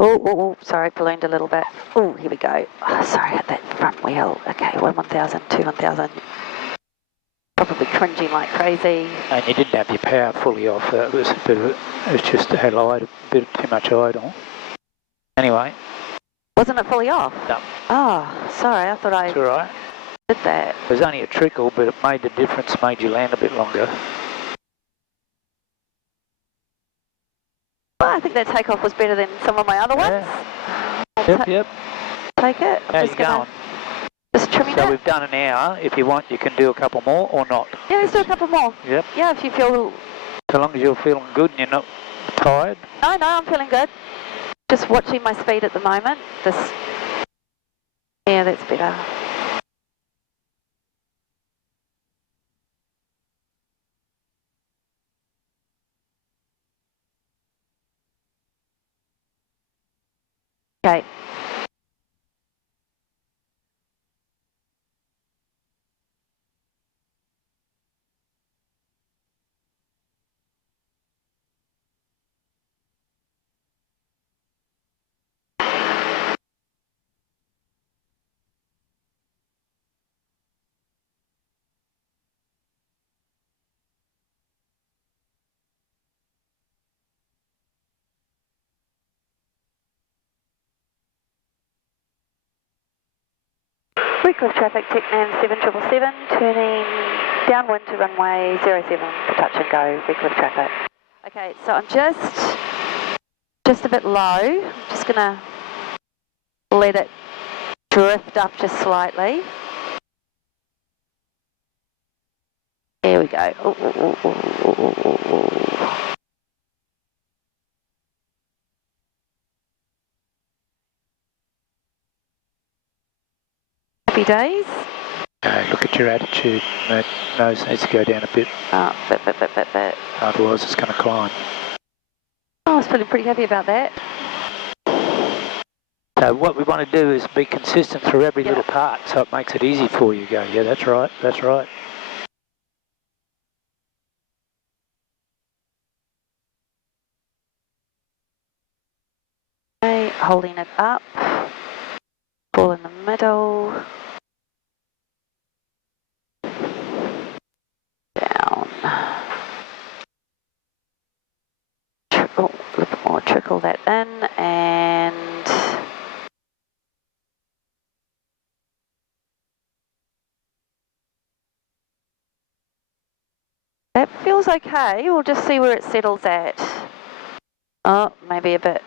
Oh, sorry, ballooned a little bit. Oh, here we go. Oh, sorry, hit that front wheel. Okay, 1,000, 1,000. Probably cringing like crazy. And you didn't have your power fully off. It was a bit of it was just had a bit too much idle. Anyway. Wasn't it fully off? No. Oh, sorry, I thought I It's all right. did that. There's only a trickle, but it made the difference, made you land a bit longer. Well, I think that takeoff was better than some of my other ones. Yep. Take it. How you going? Just trimming it. So we've done an hour. If you want, you can do a couple more or not. Yeah, let's do a couple more. Yep. Yeah, if you feel... So long as you're feeling good and you're not tired. No, I'm feeling good. Just watching my speed at the moment. Just... Yeah, that's better. Okay. Recliff traffic, TechNam 7777, turning downwind to runway 07 for touch and go, Recliff traffic. Okay, so I'm just a bit low. I'm just going to let it drift up just slightly. There we go. Happy days. Look at your attitude. That nose needs to go down a bit. Bit. Otherwise it's going to climb. Oh, I was feeling pretty happy about that. So what we want to do is be consistent through every little part, so it makes it easy for you. Go, yeah, that's right, that's right. Okay, holding it up. Ball in the middle. Down. A little bit more, trickle that in, and that feels okay. We'll just see where it settles at. Oh, maybe a bit.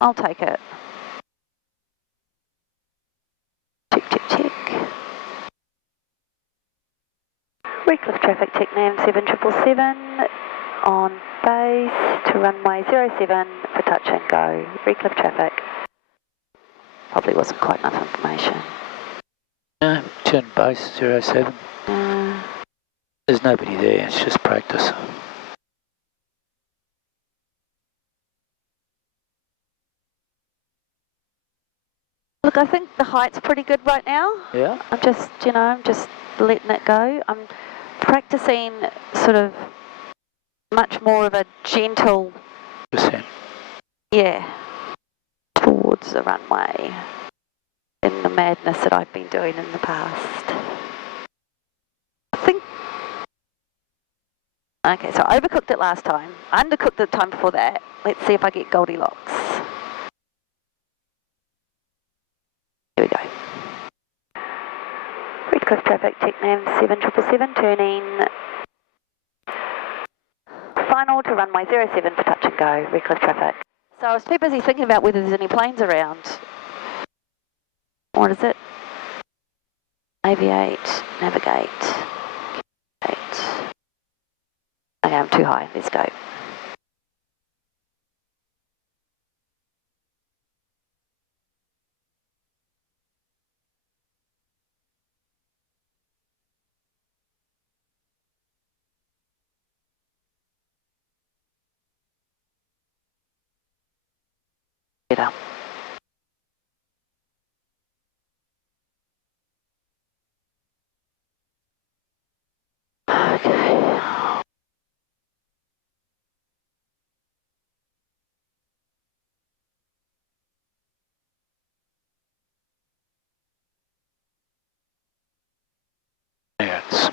I'll take it. Check. Recliff traffic, TechNam 7777, on base to runway 07 for touch and go. Recliff traffic. Probably wasn't quite enough information. No, turn base 07. There's nobody there, it's just practice. Look, I think the height's pretty good right now. Yeah? I'm just letting it go. I'm practicing sort of much more of a gentle, yeah, towards the runway than the madness that I've been doing in the past. I think, okay, so I overcooked it last time. I undercooked it the time before that. Let's see if I get Goldilocks. Here we go. Redcliffe traffic, TechNam 7777, turning final to runway 07 for touch and go, Redcliffe traffic. So I was too busy thinking about whether there's any planes around. What is it? Aviate, navigate, 8. Okay, I'm too high, let's go. Better. Okay.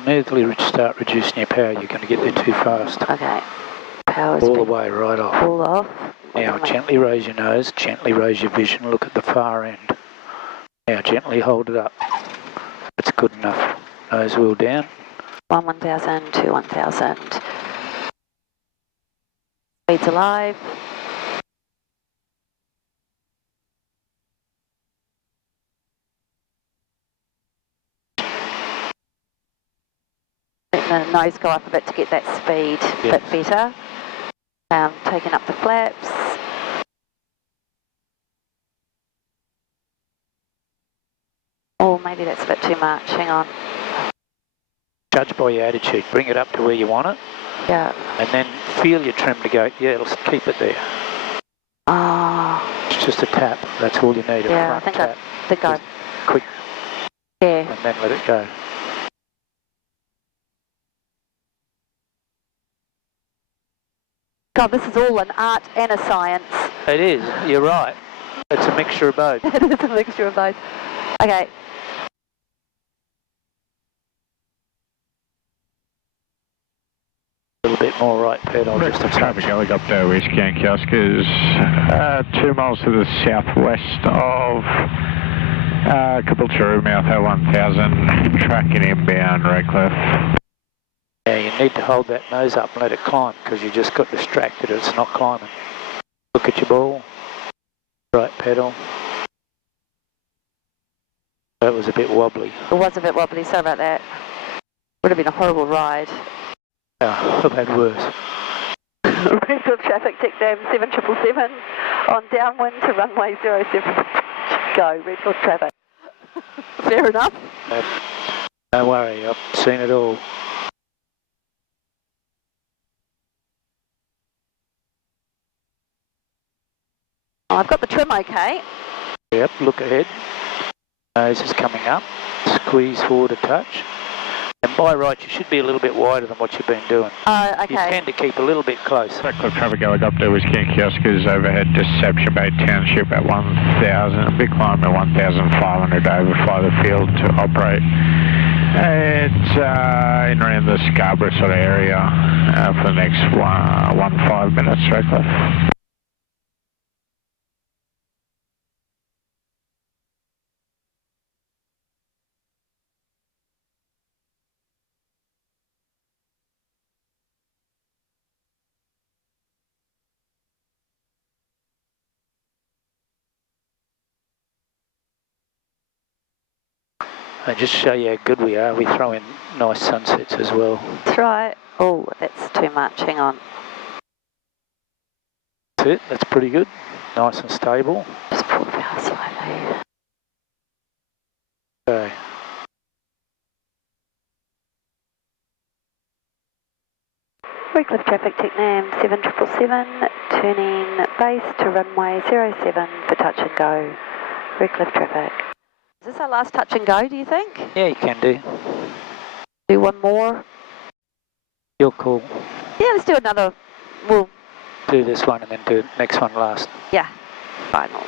immediately start reducing your power. You're going to get there too fast. Okay. Power's All the been way right off. pulled off. Now gently raise your nose, gently raise your vision, look at the far end. Now gently hold it up. That's good enough. Nose wheel down. 1,000, 2, 1,000. Speed's alive. Let the nose go up a bit to get that speed a bit better. Taking up the flaps. Oh, maybe that's a bit too much. Hang on. Judge by your attitude. Bring it up to where you want it. Yeah. And then feel your trim to go, yeah, let's keep it there. Oh. It's just a tap. That's all you need. Yeah, I think I quick. Yeah. And then let it go. God, this is all an art and a science. It is. You're right. It's a mixture of both. It is a mixture of both. Okay. A little bit more right pedal, just a Traffic touch. helicopter, Whiskey and Kioskers, 2 miles to the southwest of Caboolture Mouth 1000, tracking inbound Redcliffe. Yeah, you need to hold that nose up and let it climb because you just got distracted. It's not climbing. Look at your ball. Right pedal. That was a bit wobbly. It was a bit wobbly, sorry about that. Would have been a horrible ride. Oh, I've had worse. Redcliffe traffic, tick dam 7777 on downwind to runway 07. Go, Redcliffe traffic. Fair enough. Don't worry, I've seen it all. Oh, I've got the trim okay. Yep, look ahead. Nose is coming up. Squeeze forward a touch. And by right, you should be a little bit wider than what you've been doing. Oh, okay. You tend to keep a little bit close. Redcliffe traffic helicopter, Whiskey and Kioskers overhead Deception Bay Township at 1,000. Big climb at 1,500 over fly the field to operate. It's in around the Scarborough sort of area for the next 5 minutes, Redcliffe. And just show you how good we are, we throw in nice sunsets as well. That's right. Oh, that's too much. Hang on. That's it, that's pretty good. Nice and stable. Just pull the power slightly. Okay. Redcliffe traffic, TechNam 7777, turning base to runway 07 for touch and go. Redcliffe traffic. Is this our last touch and go, do you think? Yeah, you can do. Do one more? Your call. Yeah, let's do another. We'll Do this one and then do the next one last. Yeah, final.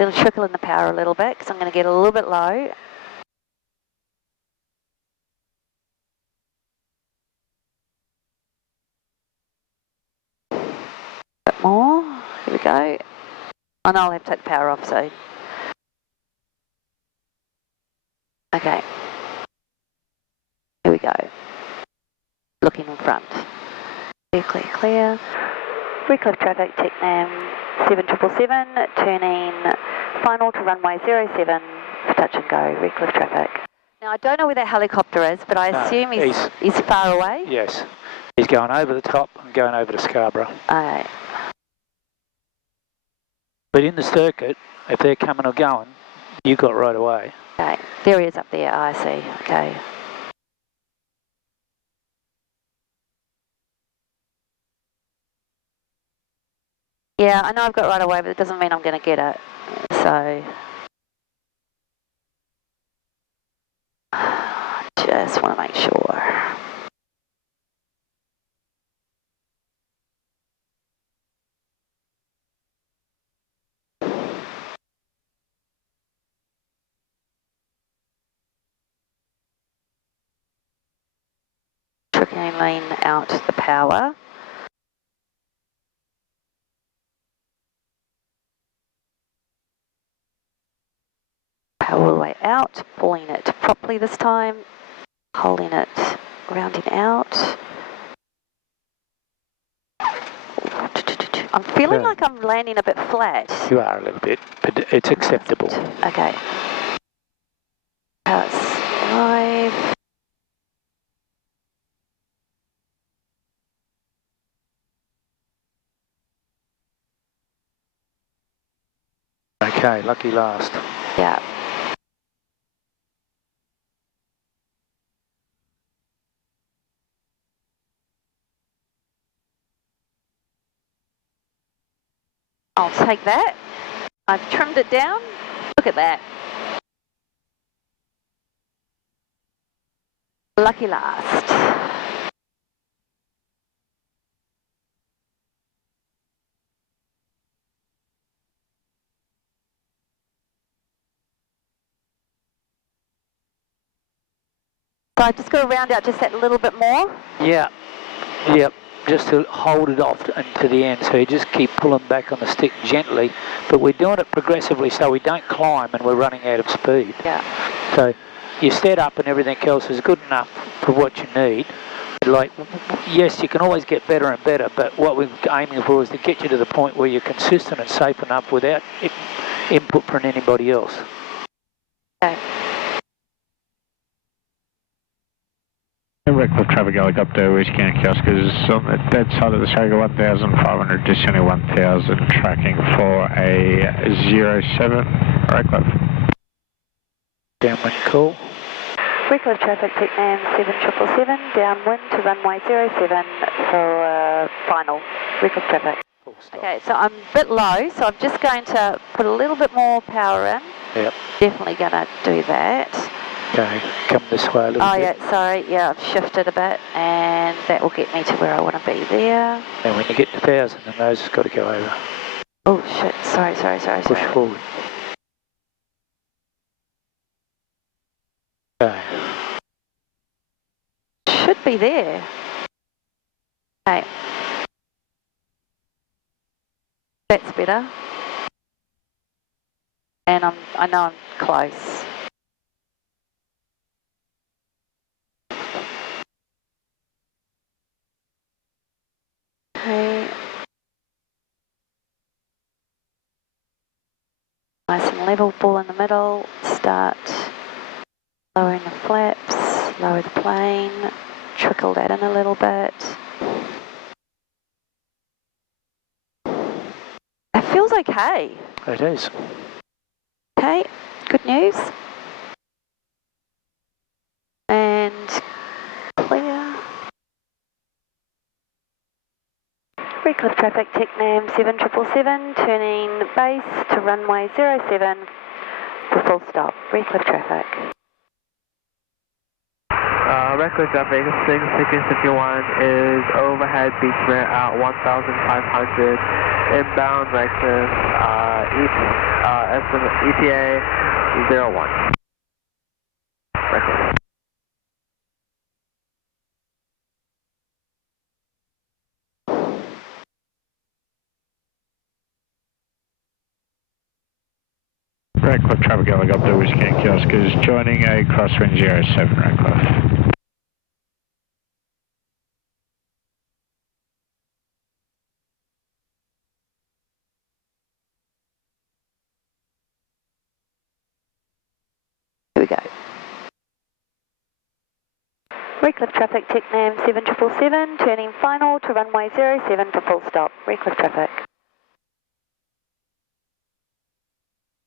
It'll trickle in the power a little bit because I'm going to get a little bit low. A bit more. Here we go. Oh no, I'll have to take the power off, so. Okay. Here we go. Looking in front. Clear, clear, clear. Redcliffe traffic, TechNam 7777, turning final to runway 07 for touch and go. Redcliffe traffic. Now I don't know where that helicopter is, but I assume he's far away? Yes. He's going over the top and going over to Scarborough. Okay. But in the circuit, if they're coming or going, you got right away. Okay, there he is up there, I see, okay. Yeah, I know I've got right away, but it doesn't mean I'm going to get it, so. Just want to make sure. can lean out the power. Power all the way out, pulling it properly this time, holding it, rounding out. I'm feeling like I'm landing a bit flat. You are a little bit, but it's acceptable. Okay. Power's 5. Okay, lucky last. Yeah. I'll take that. I've trimmed it down. Look at that. Lucky last. So I just got to round out just that little bit more. Yeah, yep. Just to hold it off into the end, so you just keep pulling back on the stick gently, but we're doing it progressively so we don't climb and we're running out of speed. Yeah. So your set up and everything else is good enough for what you need. Like, yes, you can always get better and better, but what we're aiming for is to get you to the point where you're consistent and safe enough without input from anybody else. Okay. Redcliffe traffic helicopter, Whiskey and Kioskers on that side of the Saga 1500, descending 1000, tracking for a 07, Redcliffe. Downwind call. Redcliffe traffic, TECNAM 7777, downwind to runway 07 for final. Redcliffe traffic. Okay, so I'm a bit low, so I'm just going to put a little bit more power in. Yep. Definitely going to do that. Okay, come this way a little bit. Oh yeah, sorry, yeah, I've shifted a bit and that will get me to where I want to be there. And when you get to 1000, the nose has got to go over. Oh shit, sorry. Push forward. Okay. Should be there. Okay. That's better. And I know I'm close. Okay. Nice and level, ball in the middle. Start lowering the flaps, lower the plane, trickle that in a little bit. It feels okay. It is. Okay, good news. And clear. Redcliffe traffic, TECNAM 7777, turning base to runway 07 for full stop. Redcliffe traffic. Redcliffe traffic, 651 is overhead beach rate at 1500, inbound Redcliffe, ETA 01. Redcliffe. Redcliffe traffic helicopter, Whiskey and Kioskers, joining a crosswind 07, Redcliffe. Here we go. Redcliffe traffic, TECNAM 7777, turning final to runway 07 for full stop. Redcliffe traffic.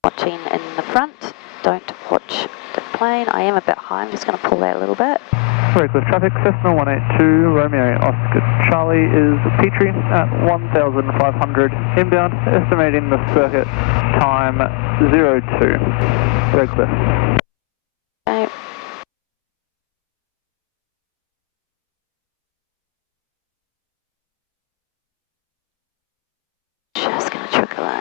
Watching in the front, don't watch the plane. I am a bit high, I'm just going to pull that a little bit. Redcliffe traffic, Cessna 182, Romeo Oscar Charlie is Petrie at 1500 inbound, estimating the circuit time 02. Redcliffe. Okay. Just going to trickle in.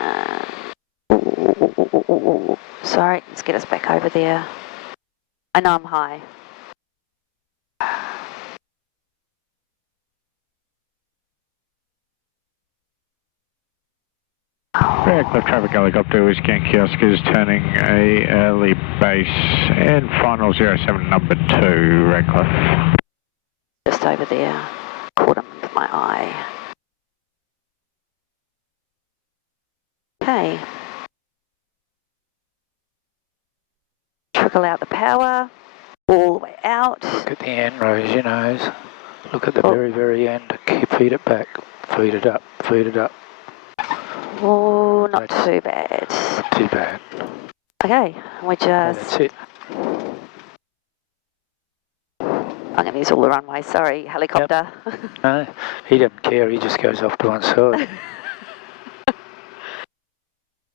Ooh. Sorry, let's get us back over there. I know I'm high. Aircraft traffic helicopter with Yankee Oscars turning a early base and final 07 number 2, Redcliffe. Just over there, caught him with my eye. Okay. Trickle out the power, all the way out. Look at the end, raise your nose. Look at the very, very end. Feed it back. Feed it up. Feed it up. Oh, not too bad. Not too bad. Okay, we just... That's it. I'm going to use all the runway, sorry, helicopter. Yep. No, he doesn't care, he just goes off to one side.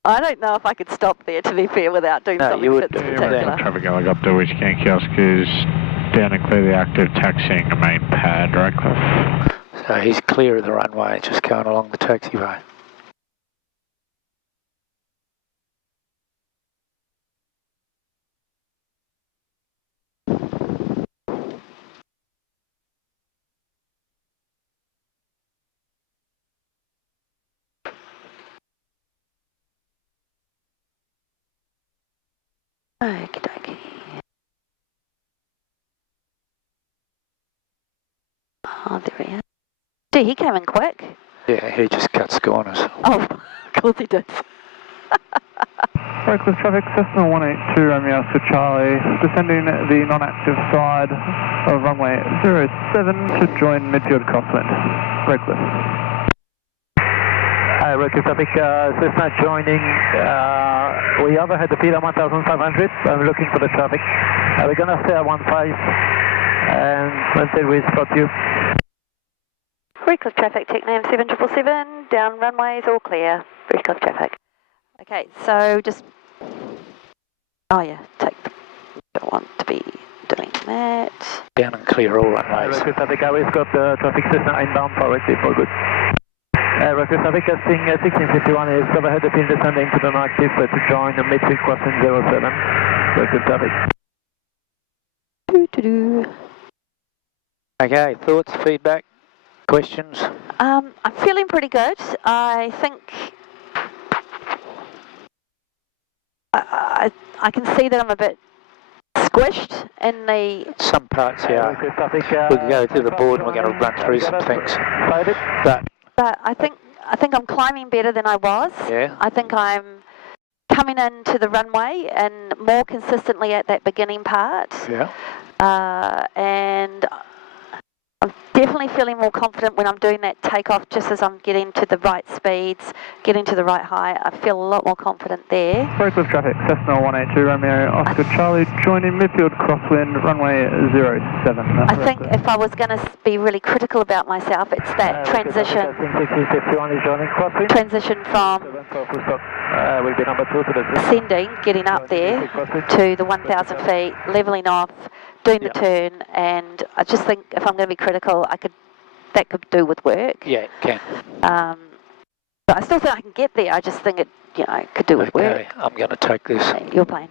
I don't know if I could stop there, to be fair, without doing something you would spectacular. Traffic helicopter with Yankee Oscars down and clear the active taxiing the main pad, Redcliffe. So he's clear of the runway, just going along the taxiway. Okie dokie. Oh, there he is. Gee, he came in quick. Yeah, he just cuts corners. Oh, of course he did. Redcliffe traffic, Cessna 182 Romeo Oscar Charlie, descending the non-active side of runway 07 to join midfield crosswind. Redcliffe. Hi, Redcliffe traffic, Cessna joining. We overhead the feeder 1500. I'm looking for the traffic. We're going to stay at 15 and until we spot you. Redcliffe traffic, TechNam 7777, down runways, all clear. Redcliffe traffic. Okay, so just, oh yeah, don't want to be doing that. Down and clear all runways. Redcliffe traffic, we've got the traffic Cessna inbound for Redcliffe, all good. Redcliffe traffic, casting 1651 is overhead the field descending to the non-active to join the midfield crossing 07. Redcliffe traffic. Okay, thoughts, feedback, questions? I'm feeling pretty good. I think I can see that I'm a bit squished in the... Some parts, yeah. We can go to the board and we're going to run through some things. But I think I'm climbing better than I was. Yeah. I think I'm coming into the runway and more consistently at that beginning part. Yeah. And I'm definitely feeling more confident when I'm doing that takeoff, just as I'm getting to the right speeds, getting to the right height. I feel a lot more confident there. Redcliffe traffic, Cessna 182 Romeo Oscar Charlie, joining midfield crosswind, runway 07. I think if I was going to be really critical about myself, it's that transition from will be number 2 to the ascending, getting up there to the 1,000 feet, levelling off, doing the turn, and I just think if I'm going to be critical, that could do with work. Yeah, it can. But I still think I can get there. I just think it, could do with work. I'm going to take this. Your plane.